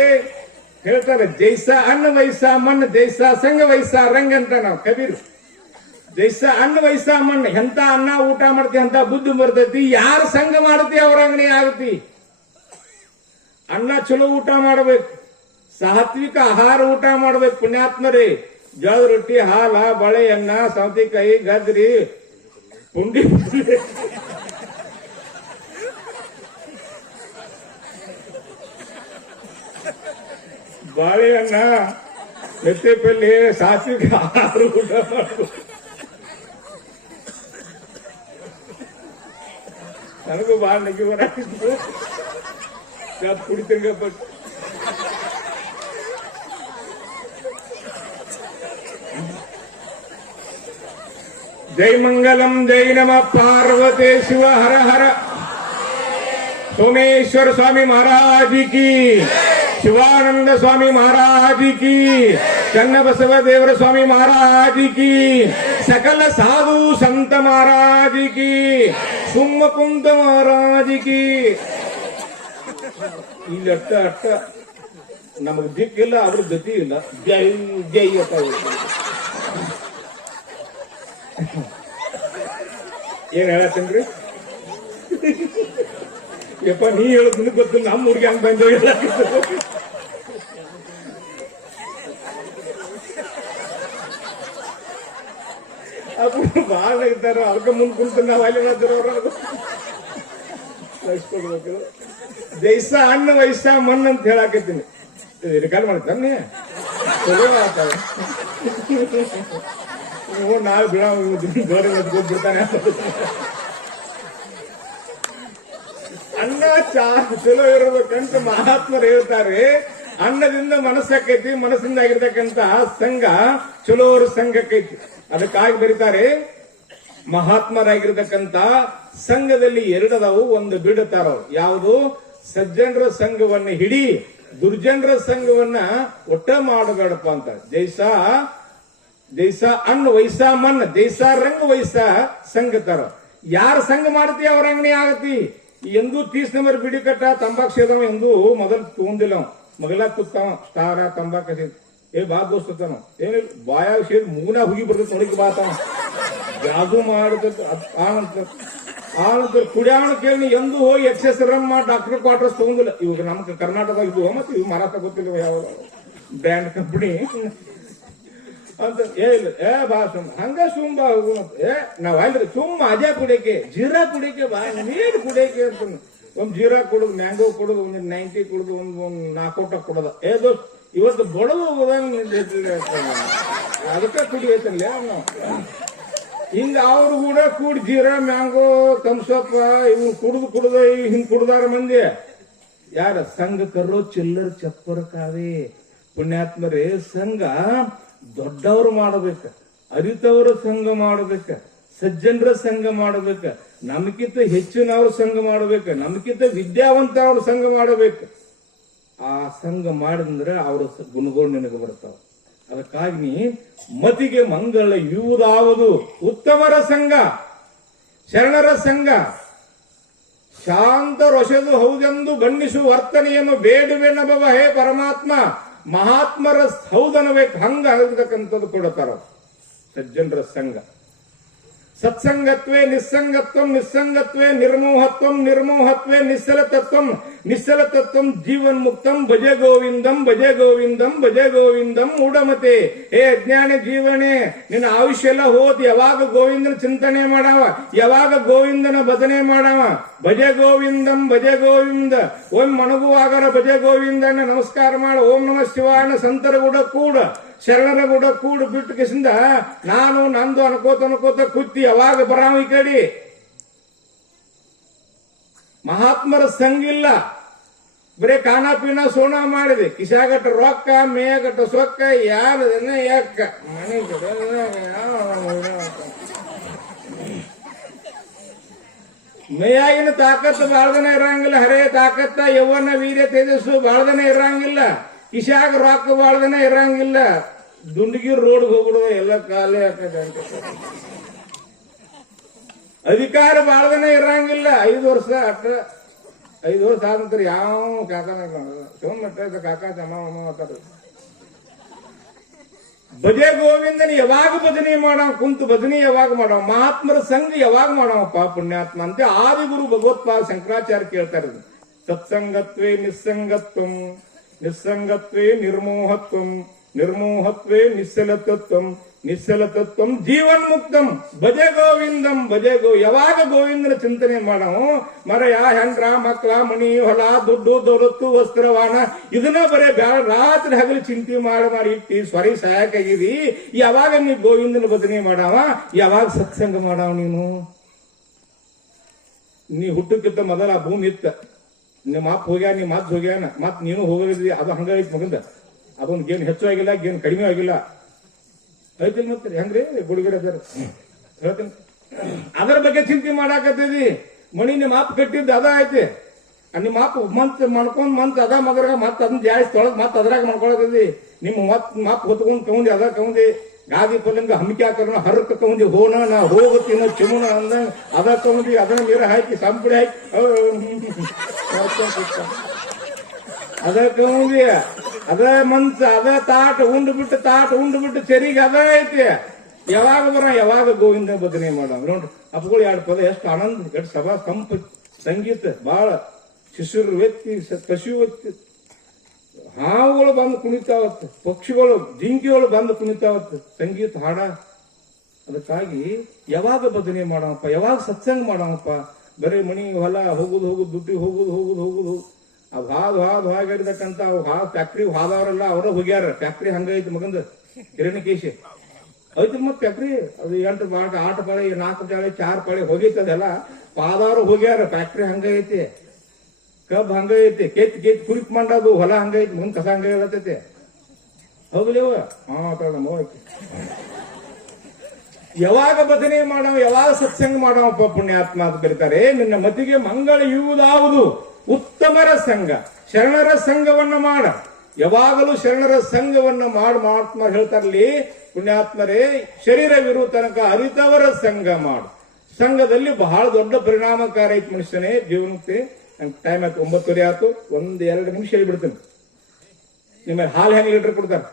ಹೇಳ್ತಾರೆ ಜೈಸ ಅನ್ನ ವೈಸ ಮಣ್ಣು ಜೈಸ ಸಂಘ ವೈಸ ರಂಗ್ ಅಂತ. ನಾವು ಕಬೀರ್ ಜೈಸ ಅನ್ನ ವೈಸ ಮಣ್ಣು, ಎಂತ ಅನ್ನ ಊಟ ಮಾಡ್ತಿ ಅಂತ ಬುದ್ಧಿ ಬರ್ತೈತಿ. ಯಾರು ಸಂಘ ಮಾಡ್ತಿ ಅವ್ರ ಅಂಗಡಿ ಆಗುತ್ತಿ. ಅನ್ನ ಚಲೋ ಊಟ ಮಾಡ್ಬೇಕು, ಸಾತ್ವಿಕ ಆಹಾರ ಊಟ ಮಾಡ್ಬೇಕು. ಪುಣ್ಯಾತ್ಮರೇ ಜೋಳದ ರೊಟ್ಟಿ, ಹಾಲ, ಬಳೆ, ಅನ್ನ, ಸೌತೆಕಾಯಿ, ಗಜ್ರಿ, ಪುಂಡಿ, ಬಾಳೆಹಣ್ಣ, ಮೆತ್ತೆ ಪಲ್ಲೆ, ಸಾತ್ವಿಕ ಆಹಾರ ಊಟ ಮಾಡ್ಬೇಕು. ನನಗೂ ಬಾಳ ನಗಿ ಬರಾಕಿತ್ತು, ಕುಡಿತಂಗಪ್ಪ. ಜೈ ಮಂಗಲಂ ಜೈ ನಮ ಪಾರ್ವತೆ ಶಿವ ಹರ ಹರ. ಸೋಮೇಶ್ವರ ಸ್ವಾಮಿ ಮಹಾರಾಜ್ ಕಿ, ಶಿವಾನಂದ ಸ್ವಾಮಿ ಮಹಾರಾಜ್ ಕಿ, ಚನ್ನಬಸವ ದೇವರ ಸ್ವಾಮಿ ಮಹಾರಾಜ್ ಕಿ, ಸಕಲ ಸಾಧು ಸಂತ ಮಹಾರಾಜ್ ಕಿ, ಸುಮ್ಮಕುಂದ ಮಹಾರಾಜ್ ಕಿ. ಇಲ್ಲಿ ಅಟ್ಟ ನಮಗ್ ದಿಕ್ಕಿಲ್ಲ, ಅದ್ರ ಗತಿ ಇಲ್ಲ. ಜೈ ಜೈ ಅಪ್ಪ. ಏನ್ ಹೇಳತ್ತೇನ್ರಿ ಯಪ್ಪ, ನೀ ಹೇಳದ್ ನಿನಗ್ ಗೊತ್ತು, ನಮ್ಮ ಹುಡುಗಿ ಹಂಗ ಬಂದ ಬಾಳ ಇದ್ದಾರ. ಅದಕ್ಕೆ ಮುಂದ್ ಕುಂತ ನಾವು ಅಲ್ಲಿ ಮಾಡಿದ್ರು. ಜೈಸ ಅನ್ನ ವಯಸ್ಸ ಮಣ್ಣು ಅಂತ ಹೇಳಾಕತ್ತೀನಿ. ರೆಕಾರ್ಡ್ ಮಾಡ್ತಾನೆ ಚಲೋ ಆಗ್ತಾವ. ನಾಳೆ ಬಿಡ್ತಾನೆ. ಅನ್ನ ಚಲೋ ಇರಬೇಕಂತ ಮಹಾತ್ಮರು ಹೇಳ್ತಾರೆ. ಅನ್ನದಿಂದ ಮನಸ್ಸಾಕೈತಿ, ಮನಸ್ಸಿಂದ ಆಗಿರ್ತಕ್ಕಂತ ಸಂಘ ಚಲೋರ ಸಂಘಕ್ಕೈತಿ. ಅದಕ್ಕಾಗಿ ಬರೀತಾರೆ ಮಹಾತ್ಮರಾಗಿರ್ತಕ್ಕಂತ ಸಂಘದಲ್ಲಿ 2 ಅದಾವು, ಒಂದು ಬಿಡುತ್ತಾರ. ಯಾವುದು? ಸಜ್ಜನರ ಸಂಘವನ್ನ ಹಿಡಿ, ದುರ್ಜನರ ಸಂಘವನ್ನ ಒಟ್ಟ ಮಾಡಬೇಡಪ್ಪ ಅಂತ. ಜೈಸ ಅನ್ನ ವೈಸ ಮನ್, ಜೈಸ ರಂಗ ವೈಸ ಸಂಘ ತರ. ಯಾರ ಸಂಘ ಮಾಡ್ತಿ ಅವ್ರ ಅಂಗಡಿ ಆಗತಿ. ಎಂದೂ 30 ನಂಬರ್ ಬಿಡಿ ಕಟ್ಟ ತಂಬಾಕ್ ಸೇದವ ಎಂದೂ ಮೊದಲು ತಗೊಂಡಿಲ್ಲ ಅವ ಮಗಲ ಕೂತಾವ ಸ್ಟಾರ ತಂಬಾಕ ಸೇದ್ ಏ ಬಾ ದೋಸ್ತನ ಏನಿಲ್ಲ ಬಾಯಾಗ ಸೇದ್ ಮೂಗ್ನಾಗ ಹುಗಿ ಬರ್ತೈತೆ ನೋಡಿಕ್ ಬಾತಾವ ಯಾವ್ದು ಮಾಡಿದ ಆನಂತರ ಕುಡಿಯಾಣ ಕೇಳಿ ಎಂದೂ ಹೋಗಿ ಎಕ್ಸೆಸ್ ರನ್ ಮಾಡಿ ಡಾಕ್ಟರ್ ಕ್ವಾರ್ಟರ್ಸ್ ತಗೊಂಡಿಲ್ಲ ಇವಾಗ ನಮ್ಗೆ ಕರ್ನಾಟಕದಾಗ ಇದು ಮತ್ತೆ ಇವು ಮಾರಾಟ ಗೊತ್ತಿಲ್ಲ ಯಾವ ಬ್ರ್ಯಾಂಡ್ ಕಂಪನಿ ಅಂತ ಹೇಳಿಲ್ಲ ಏ ಬಾ ಸುಮ್ ಹಂಗ ಸುಮ್ ಬಾ ಏ ನಾವ್ ಅಲ್ರಿ ಸುಮ್ಮ ಅದೇ ಕುಡಿಯಕ್ಕೆ ಜೀರಾ ಕುಡಿಯಕ್ಕೆ ಬಾ ನೀರು ಕುಡಿಯಕ್ಕೆ ಅಂತ ಒಂದ್ ಜೀರಾ ಕುಡುದು ಮ್ಯಾಂಗೋ ಕುಡುದು ಒಂದ್ 90 ಕುಡುದು ಒಂದ್ ನಾಕೋಟ ಕುಡದ ಏ ದೋಸ್ತ್ ಇವತ್ತು ಬಡದು ಅದಕ್ಕೆ ಕುಡಿಯೈತಲ್ಲ ಹಿಂಗ ಅವ್ರು ಕೂಡ ಕೂಡಿ ಜೀರಾ ಮ್ಯಾಂಗೋ ತಮ್ಸಪ್ಪ ಇವ್ ಕುಡುದ ಹಿಂಗ್ ಕುಡ್ದಾರ ಮಂದಿ ಯಾರ ಸಂಘ ಕರ್ರೋ ಚಿಲ್ಲರ್ ಚಪ್ಪರ ಕಾವೆ ಪುಣ್ಯಾತ್ಮರೇ ಸಂಘ ದೊಡ್ಡವರು ಮಾಡಬೇಕ ಅರಿತವರ ಸಂಘ ಮಾಡಬೇಕ ಸಜ್ಜನರ ಸಂಘ ಮಾಡಬೇಕ ನಮ್ಕಿಂತ ಹೆಚ್ಚಿನವ್ರ ಸಂಘ ಮಾಡಬೇಕ ನಮ್ಕಿಂತ ವಿದ್ಯಾವಂತ ಅವ್ರ ಸಂಘ ಮಾಡಬೇಕು ಆ ಸಂಘ ಮಾಡಿದ್ರೆ ಅವ್ರ ಗುಣಗಳು ನಿನಗೆ ಬರ್ತಾವ ಅದಕ್ಕಾಗಿ ಮತಿಗೆ ಮಂಗಳ ಇವುದಾವುದು ಉತ್ತಮರ ಸಂಘ ಶರಣರ ಸಂಘ ಶಾಂತ ರೊಸೆದು ಹೌದೆಂದು ಬಣ್ಣಿಸುವ ವರ್ತನೆಯನ್ನು ಬೇಡುವೆನಬವ ಹೇ ಪರಮಾತ್ಮ ಮಹಾತ್ಮರ ಹೌದನಬೇಕು ಹಂಗ ಆಗಿರ್ತಕ್ಕಂಥದ್ದು ಕೊಡುತ್ತಾರ ಸಜ್ಜನರ ಸಂಘ ಸತ್ಸಂಗತ್ವೇ ನಿಸ್ಸಂಗತ್ವಂ ನಿಸ್ಸಂಗತ್ವೇ ನಿರ್ಮೋಹತ್ವಂ ನಿರ್ಮೋಹತ್ವೇ ನಿಶ್ಚಲತತ್ವಂ ನಿಶ್ಚಲತತ್ವಂ ಜೀವನ್ ಮುಕ್ತಂ ಭಜೆ ಗೋವಿಂದಂ ಭಜೆ ಗೋವಿಂದಂ ಭಜೆ ಗೋವಿಂದಂ ಮೂಢಮತೆ ಹೇ ಅಜ್ಞಾನ ಜೀವನೇ ನಿನ್ನ ಆಯುಷ್ಯ ಎಲ್ಲ ಹೋದ್ ಯಾವಾಗ ಗೋವಿಂದನ ಚಿಂತನೆ ಮಾಡಾವ ಯಾವಾಗ ಗೋವಿಂದನ ಭಜನೆ ಮಾಡಾವ ಭಜೆ ಗೋವಿಂದಂ ಭಜೆ ಗೋವಿಂದ ಓಂ ಮಣಗುವಾಗರ ಭಜೆ ಗೋವಿಂದನ ನಮಸ್ಕಾರ ಮಾಡ ಓಂ ನಮಃ ಶಿವಾಯನ ಸಂತರ ಕೂಡ ಕೂಡ ಶರಣರ ಕೂಡ ಕೂಡು ಬಿಟ್ಟು ಕಿಸಿಂದ ನಾನು ನಂದು ಅನ್ಕೋತ ಕುತ್ತಿ ಯಾವಾಗ ಬರಾವ ಈ ಕಡೆ ಮಹಾತ್ಮರ ಸಂಗಿಲ್ಲ ಬರೇ ಖಾನಾ ಪೀನಾ ಸೋನಾ ಮಾಡಿದೆ ಕಿಶಾಗಟ್ಟ ರೊಕ್ಕ ಮೇಯಗಟ್ಟ ಸೊಕ್ಕ ಯಾರದನ್ನ ಯಾಕ ಮನೆ ಮೇಯಾಗಿನ ತಾಕತ್ತು ಬಾಳ್ದನ ಇರಂಗಿಲ್ಲ ಹರೇ ತಾಕತ್ತ ಯೌವನ ವೀರ್ಯ ತೇಜಸ್ಸು ಬಾಳ್ದನ ಇರಂಗಿಲ್ಲ ಕಿಶಾಗ ರೊಕ್ಕ ಬಾಳ್ದನ ಇರಂಗಿಲ್ಲ ದುಂಡಗಿ ರೋಡ್ ಹೋಗ್ಬಿಡುವ ಎಲ್ಲ ಖಾಲಿ ಹಾಕದಂತ ಅಧಿಕಾರ ಬಾಳ್ದನ ಇರಂಗಿಲ್ಲ 5 ವರ್ಷ ಅಟ್ಟ 5 ವರ್ಷ ಆದ ನಂತರ ಯಾವ ಕಾಕಾನ ಸೋಮಟ್ಟ ಕಾಕಾ ಚಮ್ಮ ಮಾತಾಡ ಭಜೆ ಗೋವಿಂದನ ಯಾವಾಗ ಭಜನೆ ಮಾಡವ ಕುಂತು ಭಜನೆ ಯಾವಾಗ ಮಾಡವ ಮಹಾತ್ಮರ ಸಂಘ ಯಾವಾಗ ಮಾಡವಪ್ಪ ಪುಣ್ಯಾತ್ಮ ಅಂತ ಆದಿಗುರು ಭಗವತ್ಪಾದ ಶಂಕರಾಚಾರ್ಯ ಕೇಳ್ತಾರೆ ಸತ್ಸಂಗತ್ವೇ ನಿಸ್ಸಂಗತ್ವಂ ನಿಸ್ಸಂಗತ್ವೇ ನಿರ್ಮೋಹತ್ವಂ ನಿರ್ಮೋಹತ್ವೇ ನಿಶ್ಚಲತತ್ವಂ ನಿಶ್ಚಲತತ್ವಂ ಜೀವನ್ ಮುಕ್ತಂ ಭಜೆ ಗೋವಿಂದಂ ಭಜೆ ಯಾವಾಗ ಗೋವಿಂದನ ಚಿಂತನೆ ಮಾಡವು ಮರಯ ಹೆಂಡ್ರ ಮಕ್ಕಳ ಮಣಿ ಹೊಲ ದುಡ್ಡು ದೊರತ್ತು ವಸ್ತ್ರವಾನ ಇದನ್ನ ಬರೇ ರಾತ್ರಿ ಹಗಲು ಚಿಂತೆ ಮಾಡಿ ಇಟ್ಟಿ ಸ್ವರಿ ಸಹಾಯಕಾಗಿರಿ ಯಾವಾಗ ನೀ ಗೋವಿಂದನ ಭಜನೆ ಮಾಡವ ಯಾವಾಗ ಸತ್ಸಂಗ ಮಾಡವ ನೀ ಹುಟ್ಟಕ್ಕಿಂತ ಮೊದಲ ಭೂಮಿ ಇತ್ತ ನಿಮ್ಮ ಅಪ್ಪ ಹೋಗ್ಯಾನ ನಿಮ್ಮ ಮಾತು ಹೋಗ್ಯಾನ ಮತ್ ನೀನು ಹೋಗಿದ್ವಿ ಅದು ಹಂಗ ಐತಿ ಮಗಂದ ಅದೊಂದು ಗೇನ್ ಹೆಚ್ಚು ಆಗಿಲ್ಲ ಗೇನ್ ಕಡಿಮೆ ಆಗಿಲ್ಲ ಐತಿಲ್ ಮತ್ತೆ ಹೆಂಗ್ರಿ ಗುಡುಗಡೆ ಹೇಳ್ತೀನಿ ಅದರ ಬಗ್ಗೆ ಚಿಂತೆ ಮಾಡಾಕತ್ತಿದಿ ಮಣಿ ನಿಮ್ಮ ಮಾಪ್ ಕಟ್ಟಿದ್ದು ಅದ ಐತಿ ನಿಮ್ಮ ಮಾಪ್ ಮಂತ್ ಮಾಡ್ಕೊಂಡ್ ಅದ ಮಗರಾಗ ಮತ್ ಅದನ್ನ ಜಾಸ್ತಿ ತೊಳಗ್ ಮತ್ ಅದ್ರಾಗ ಮಾಡ್ಕೊಳತಿದಿ ನಿಮ್ಮ ಮಾಪ್ ಹೊತ್ಕೊಂಡ್ ಕೌಂದಿ ಅದ ಕೌಂದಿ ಗಾದಿ ಪಲ್ಲಂಗ ಹಮ್ಕಿ ಹಾಕೋಣ ಹರಕ ಕೌಂದಿ ಹೋಣ ನಾ ಹೋಗುತ್ತೀನೋ ಚಿಮುಣ ಅಂದಂಗ ಅದ ಕೌಂದಿ ಅದನ್ನ ನೀರ ಹಾಕಿ ಸಂಪುಡಿ ಹಾಕಿ ಅದ ಕೌಂದಿ ಅದ ಮಂಚ ಅದ ತಾಟ ಉಂಡು ಬಿಟ್ಟು ಚೆರಿಗೆ ಅದ ಐತಿ ಯಾವಾಗ ಯಾವಾಗ ಗೋವಿಂದ ಭಜನೆ ಮಾಡೋ ನೋಡ್ರಿ ಅಪ್ಪಗಳು 2 ಪದ ಎಷ್ಟು ಆನಂದ ಎಷ್ಟು ಸಭಾ ಸಂಗೀತ ಬಹಳ ಶಿಶುರು ವ್ಯಕ್ತಿ ಪಶು ವ್ಯಕ್ತಿ ಹಾವುಗಳು ಬಂದು ಕುಣಿತಾವತ್ತು ಪಕ್ಷಿಗಳು ಜಿಂಕಿಗಳು ಬಂದು ಕುಣಿತಾವತ್ತು ಸಂಗೀತ ಹಾಡ ಅದಕ್ಕಾಗಿ ಯಾವಾಗ ಭಜನೆ ಮಾಡವಪ್ಪ ಯಾವಾಗ ಸತ್ಸಂಗ ಮಾಡವಪ್ಪ ಬರೀ ಮಣಿ ಹೊಲ ಹೋಗುದು ದುಡ್ಡಿ ಹೋಗುದು ಅವ್ ಹಾಗಿರ್ತಕ್ಕಂತ ಫ್ಯಾಕ್ಟ್ರಿ ಹಾದವ್ರಲ್ಲ ಅವ್ರ ಹೋಗ್ಯಾರ ಫ್ಯಾಕ್ಟ್ರಿ ಹಂಗೈತಿ ಮಗಂದ ಕಿರಣಿಕೇಶಿ ಐತಿ ಮತ್ ಫ್ಯಾಕ್ಟ್ರಿ ಅದು 8 ಪಾಳೆ 8 ಪಾಳೆ 4 ಪಾಳೆ 4 ಪಾಳೆ ಹೋಗಿತ್ತದೆಲ್ಲ ಪಾದವ್ರು ಹೋಗ್ಯಾರ ಫ್ಯಾಕ್ಟ್ರಿ ಹಂಗೈತಿ ಕಬ್ಬ್ ಹಂಗೈತಿ ಕೆತ್ತಿ ಕುರಿಕ್ ಮಾಡೋದು ಹೊಲ ಹಂಗೈತಿ ಮುಂದ್ ಕಸ ಹಂಗ ಹೇಳತೈತಿ ಹೌದಲೇವ ಯಾವಾಗ ಭಜನೆ ಮಾಡವ ಯಾವಾಗ ಸತ್ಸಂಗ ಮಾಡವಪ್ಪ ಪುಣ್ಯಾತ್ಮ ಅಂತ ಕರೀತಾರೆ ನಿನ್ನ ಮತಿಗೆ ಮಂಗಳ ಇವುದಾವುದು ಉತ್ತಮರ ಸಂಘ ಶರಣರ ಸಂಘವನ್ನ ಮಾಡ ಯಾವಾಗಲೂ ಶರಣರ ಸಂಘವನ್ನ ಮಹಾತ್ಮ ಹೇಳ್ತಾರಲ್ಲಿ ಪುಣ್ಯಾತ್ಮರೇ ಶರೀರವಿರು ತನಕ ಅರಿತವರ ಸಂಘ ಮಾಡು ಸಂಘದಲ್ಲಿ ಬಹಳ ದೊಡ್ಡ ಪರಿಣಾಮಕಾರಿ ಐತಿ ಮನುಷ್ಯನೇ ಜೀವನಕ್ಕೆ. ಟೈಮ್ ಆಯ್ತು, 9:30 ಆಯ್ತು, 1-2 ನಿಮಿಷ ಹೇಳ್ಬಿಡ್ತೇನೆ. ನಿಮ್ಮ ಹಾಲು ಹೆಂಗ್ ಲೀಟರ್ ಕೊಡ್ತಾರ?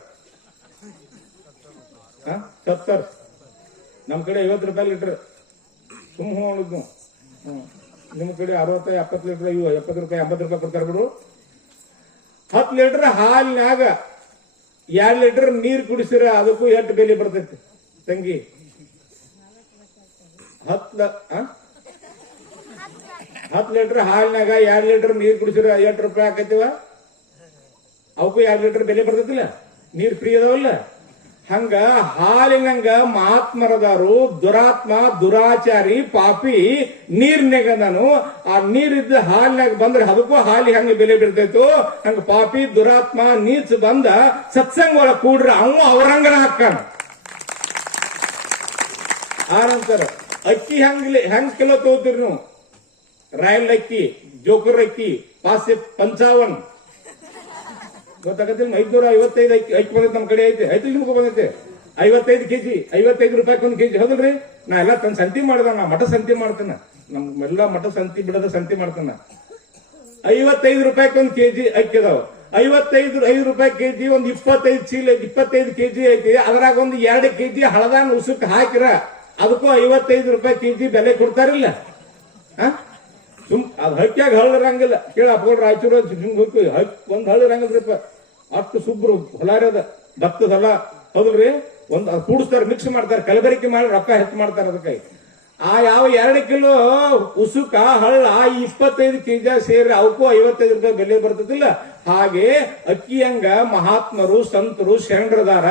70. ನಮ್ ಕಡೆ 50 ರೂಪಾಯಿ ಲೀಟರ್. ಸುಮ್ ಹೋಗುದು. ನಿಮ್ ಕಡೆ 60, 70 ಲೀಟರ್, 70 ರೂಪಾಯಿ, 80 ರೂಪಾಯಿ ಕೊಡ್ತಾರ ಬಿಡು. 10 ಲೀಟರ್ ಹಾಲಿನಾಗ 2 ಲೀಟರ್ ನೀರ್ ಕುಡಿಸಿರ ಅದಕ್ಕೂ ಎಷ್ಟು ಬೆಲೆ ಬರ್ತೈತಿ ತಂಗಿ? 10 ಲೀಟರ್ ಹಾಲಿನಾಗ 2 ಲೀಟರ್ ನೀರ್ ಕುಡಿಸಿರ ಎಷ್ಟು ರೂಪಾಯಿ ಆಕೈತಿವ? ಅವಕ್ಕೂ 2 ಲೀಟರ್ ಬೆಲೆ ಬರ್ತೈತಿಲ್ಲ? ನೀರ್ ಫ್ರೀ ಅದಾವಲ್ಲ? ಹಂಗ ಹಾಲಿನಂಗ ಮಹಾತ್ಮರದಾರು, ದುರಾತ್ಮ, ದುರಾಚಾರಿ, ಪಾಪಿ ನೀರ್ನಾಗದಾನು. ಆ ನೀರಿದ್ದ ಹಾಲಿನಾಗ ಬಂದ್ರೆ ಅದಕ್ಕೂ ಹಾಲಿ ಹಂಗ ಬೆಲೆ ಬೀಳ್ತೈತು. ಹಂಗ ಪಾಪಿ, ದುರಾತ್ಮ, ನೀಚ್ ಬಂದ ಸತ್ಸಂಗ ಒಳಗ್ ಕೂಡ್ರ ಅವ ಅವ್ರಂಗನ ಹಾಕ್ಕಾನ. ಆ ನಂತರ ಅಕ್ಕಿ ಹೆಂಗ್ ಕಿಲೋ ತಗೋತೀರಿ ನೀವು? ರಾಯಲ್ ಅಕ್ಕಿ, ಜೋಕರ್ ಅಕ್ಕಿ, 55 ಗೊತ್ತಾಗತ್ತಿಲ್ಲ. 555 ಅಕ್ಕಿ ಬಂದೈತೆ ನಮ್ಮ ಕಡೆ. ಐತಿ ನಿಮ್ಗೆ ಬಂದೈತೆ 55 ಕೆಜಿ, 55 ರೂಪಾಯಿ 1 ಕೆಜಿ. ಹೌದಲ್ರಿ? ನಾ ಎಲ್ಲ ತಂದು ಸಂತಿ ಮಾಡ್ದ. ನಾ ಮಠ ಸಂತಿ ಮಾಡ್ತೇನೆ. ನಮ್ಮೆಲ್ಲ ಮಠ ಸಂತಿ ಬಿಡದ ಸಂತಿ ಮಾಡ್ತೇನೆ. 55 ರೂಪಾಯಿ 1 ಕೆಜಿ ಅಕ್ಕಿ ಅದಾವ. 5 ರೂಪಾಯಿ ಕೆಜಿ ಒಂದು 25 ಚೀಲ, 25 ಕೆಜಿ ಐತಿ. ಅದ್ರಾಗ ಒಂದು 2 ಕೆಜಿ ಹಳದಾನ ಉಸುಕ್ ಹಾಕಿರ ಅದಕ್ಕೂ 55 ರೂಪಾಯಿ ಕೆಜಿ ಬೆಲೆ ಕೊಡ್ತಾರಿಲ್ಲ? ಅದ್ ಹಕ್ಕಿಯಾಗ ಹಳ್ಳರಂಗಿಲ್ಲ. ಕೇಳ ಅಪ್ಕೊಂಡು ರಾಯಚೂರು ಹೋಗಿ ಒಂದ್ ಹಳ್ಳರಂಗಿಲ್ರಿಪ್ಪ. ಅಷ್ಟು ಸುಬ್ರು ಹೊಲಾರಿ ಅದ, ಭತ್ತದ ಹೊಲ. ಹೌದ್ರಿ? ಒಂದ್ ಕೂಡಿಸ್ತಾರ, ಮಿಕ್ಸ್ ಮಾಡ್ತಾರ, ಕಲಬೆರಕೆ ಮಾಡಿ ರೊಕ್ಕ ಹೆಚ್ಚು ಮಾಡ್ತಾರ. ಅದಕ್ಕೆ ಆ ಯಾವ 2 ಕಿಲೋ ಉಸುಕ ಹಳ್ಳ 25 ಕೆಜಿ ಸೇರಿ ಅವಕ್ಕೂ 55 ರೂಪಾಯಿ ಬೆಲೆ ಬರ್ತದಿಲ್ಲ. ಹಾಗೆ ಅಕ್ಕಿಯಂಗ ಮಹಾತ್ಮರು, ಸಂತರು, ಶರಣರದಾರ.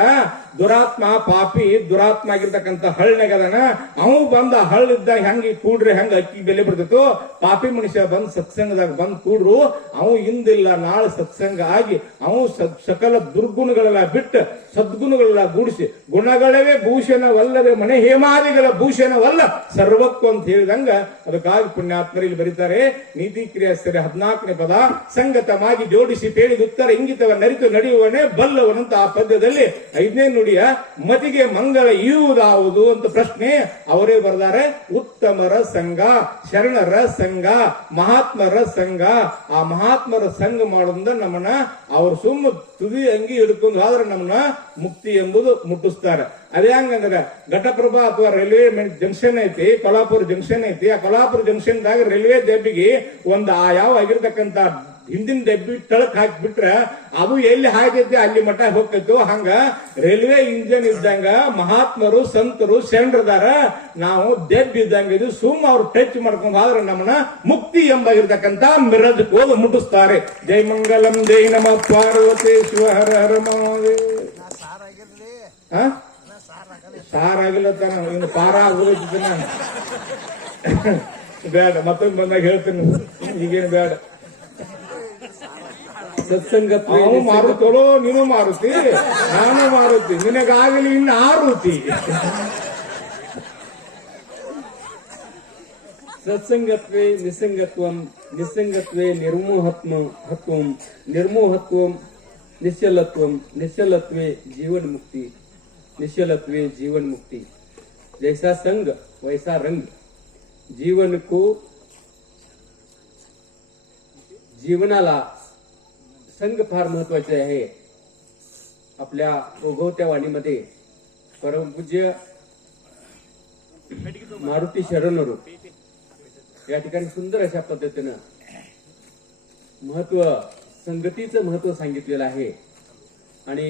ದುರಾತ್ಮ, ಪಾಪಿ, ದುರಾತ್ಮ ಆಗಿರ್ತಕ್ಕಂಥ ಹಳ್ಳನಾಗದಾನ. ಅವು ಬಂದ ಹಳ್ಳಿದ್ದಾಗ ಹೆಂಗೆ ಕೂಡ್ರಿ ಹೆಂಗ ಅಕ್ಕಿ ಬೆಲೆ ಬರ್ತೈತೋ, ಪಾಪಿ ಮನುಷ್ಯ ಬಂದ್ ಸತ್ಸಂಗದಾಗ ಬಂದ್ ಕೂಡ್ರು ಅವು ಇಂದಿಲ್ಲ ನಾಳೆ ಸತ್ಸಂಗ ಆಗಿ ಅವು ಸಕಲ ದುರ್ಗುಣಗಳೆಲ್ಲ ಬಿಟ್ಟು ಸದ್ಗುಣಗಳೆಲ್ಲ ಗೂಡಿಸಿ, ಗುಣಗಳವೇ ಭೂಷಣವಲ್ಲವೇ ಮನೆ ಹೇಮಾದಿಗಳ ಭೂಷಣವಲ್ಲ ಸರ್ವಕ್ಕೂ ಅಂತ ಹೇಳಿದಂಗ ಅದಕ್ಕಾಗಿ ಪುಣ್ಯಾತ್ಮರು ಇಲ್ಲಿ ಬರೀತಾರೆ. ನೀತಿ ಕ್ರಿಯಾಸ್ತರೆ 14ನೇ ಪದ. ಸಂಗತವಾಗಿ ಜೋಡಿಸಿ ಪೇಳಿದ ಉತ್ತರ ಇಂಗಿತವನ್ನರಿತು ನಡೆಯುವನೇ ಬಲ್ಲವನಂತ ಆ ಪದ್ಯದಲ್ಲಿ 5ನೇ ನುಡಿಯ ಮತಿಗೆ ಮಂಗಳ ಇರುವುದಾವುದು ಅಂತ ಪ್ರಶ್ನೆ ಅವರೇ ಬರೆದಾರೆ. ಉತ್ತಮರ ಸಂಘ, ಶರಣರ ಸಂಘ, ಮಹಾತ್ಮರ ಸಂಘ. ಆ ಮಹಾತ್ಮರ ಸಂಘ ಮಾಡೋದ್ರಿಂದ ನಮ್ಮನ್ನ ಅವ್ರ ಸುಮ್ಮ ತುದಿ ಅಂಗಿ ಹಿಡ್ಕೊಂಡು ಆದ್ರೆ ನಮ್ಮನ್ನ ಮುಕ್ತಿ ಎಂಬುದು ಮುಟ್ಟಿಸ್ತಾರೆ. ಅದೇ ಹಂಗಂದ್ರೆ ಘಟಪ್ರಭಾ ಅಥವಾ ರೈಲ್ವೆ ಜಂಕ್ಷನ್ ಐತಿ, ಕೊಲ್ಹಾಪುರ ಜಂಕ್ಷನ್ ಐತಿ. ಆ ಕೊಲ್ಹಾಪುರ ಜಂಕ್ಷನ್ ದಾಗ ರೈಲ್ವೆ ದಬ್ಬಿಗೆ ಒಂದು ಆ ಯಾವ ಆಗಿರ್ತಕ್ಕಂತ ಹಿಂದಿನ ಡಬ್ಬಿ ತಳಕ್ ಹಾಕಿಬಿಟ್ರೆ ಅದು ಎಲ್ಲಿ ಹಾಕೈತಿ ಅಲ್ಲಿ ಮಠ ಹೋಗ್ತೈತು. ಹಂಗ ರೈಲ್ವೆ ಇಂಜನ್ ಇದ್ದಂಗ ಮಹಾತ್ಮರು, ಸಂತರು, ಶರಣರದಾರ. ನಾವು ದೆಬ್ಬಿ ಇದ್ದಂಗ ಇದು ಸುಮ್ಮ ಅವ್ರು ಟಚ್ ಮಾಡ್ಕೊಂಡು ಆದ್ರೆ ನಮ್ಮನ್ನ ಮುಕ್ತಿ ಎಂಬಾಗಿರ್ತಕ್ಕಂತ ಮಿರಜಕ್ಕೆ ಹೋಗಿ ಮುಟ್ಟಿಸ್ತಾರೆ. ಜೈ ಮಂಗಲಂ ಜೈ ನಮ ಪಾರ್ವತಿ ಶಿವ ಹರ ಹರ ಮಹಾದೇವ. ಸಾರಾಗಿಲ್ಲ ತಾನ ಇನ್ನು ಪಾರ ಆಗೋದಿನ ಬೇಡ. ಮತ್ತೊಂದು ಬಂದಾಗ ಹೇಳ್ತೀನಿ, ಈಗೇನು ಬೇಡ. ಸತ್ಸಂಗ ಅವನು ಮಾರುತ್ತಲೋ, ನೀನು ಮಾರುತಿ, ನಾನು ಮಾರುತಿ, ನಿನಗಾಗಲಿ ಇನ್ನು ಆರುತಿ. ಸತ್ಸಂಗತ್ವೇ ನಿಸ್ಸಂಗತ್ವಂ, ನಿಸ್ಸಂಗತ್ವೇ ನಿರ್ಮೋಹತ್ವಂ, ನಿರ್ಮೋಹತ್ವಂ ನಿಶ್ಚಲತ್ವಂ, निश्चलत्वे जीवन मुक्ती, निश्चलत्वे जीवन मुक्ती. जैसा संग वैसा रंग. जीवन को जीवनाला संघ फार महत्वाचे आहे. आपल्या ओघवत्या वाणीमध्ये परमपूज्य मारुती शरणरू या ठिकाणी सुंदर अशा पद्धतीनं महत्व, संगतीचं महत्व सांगितलेलं आहे. आणि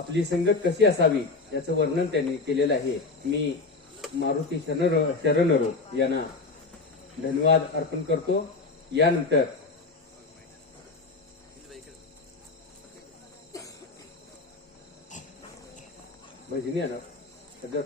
आपली संगत कशी असावी याचं वर्णन त्यांनी केलेलं आहे. मी मारुती शरणरू यांना धन्यवाद अर्पण करतो. यानंतर भजनी येणार सगळं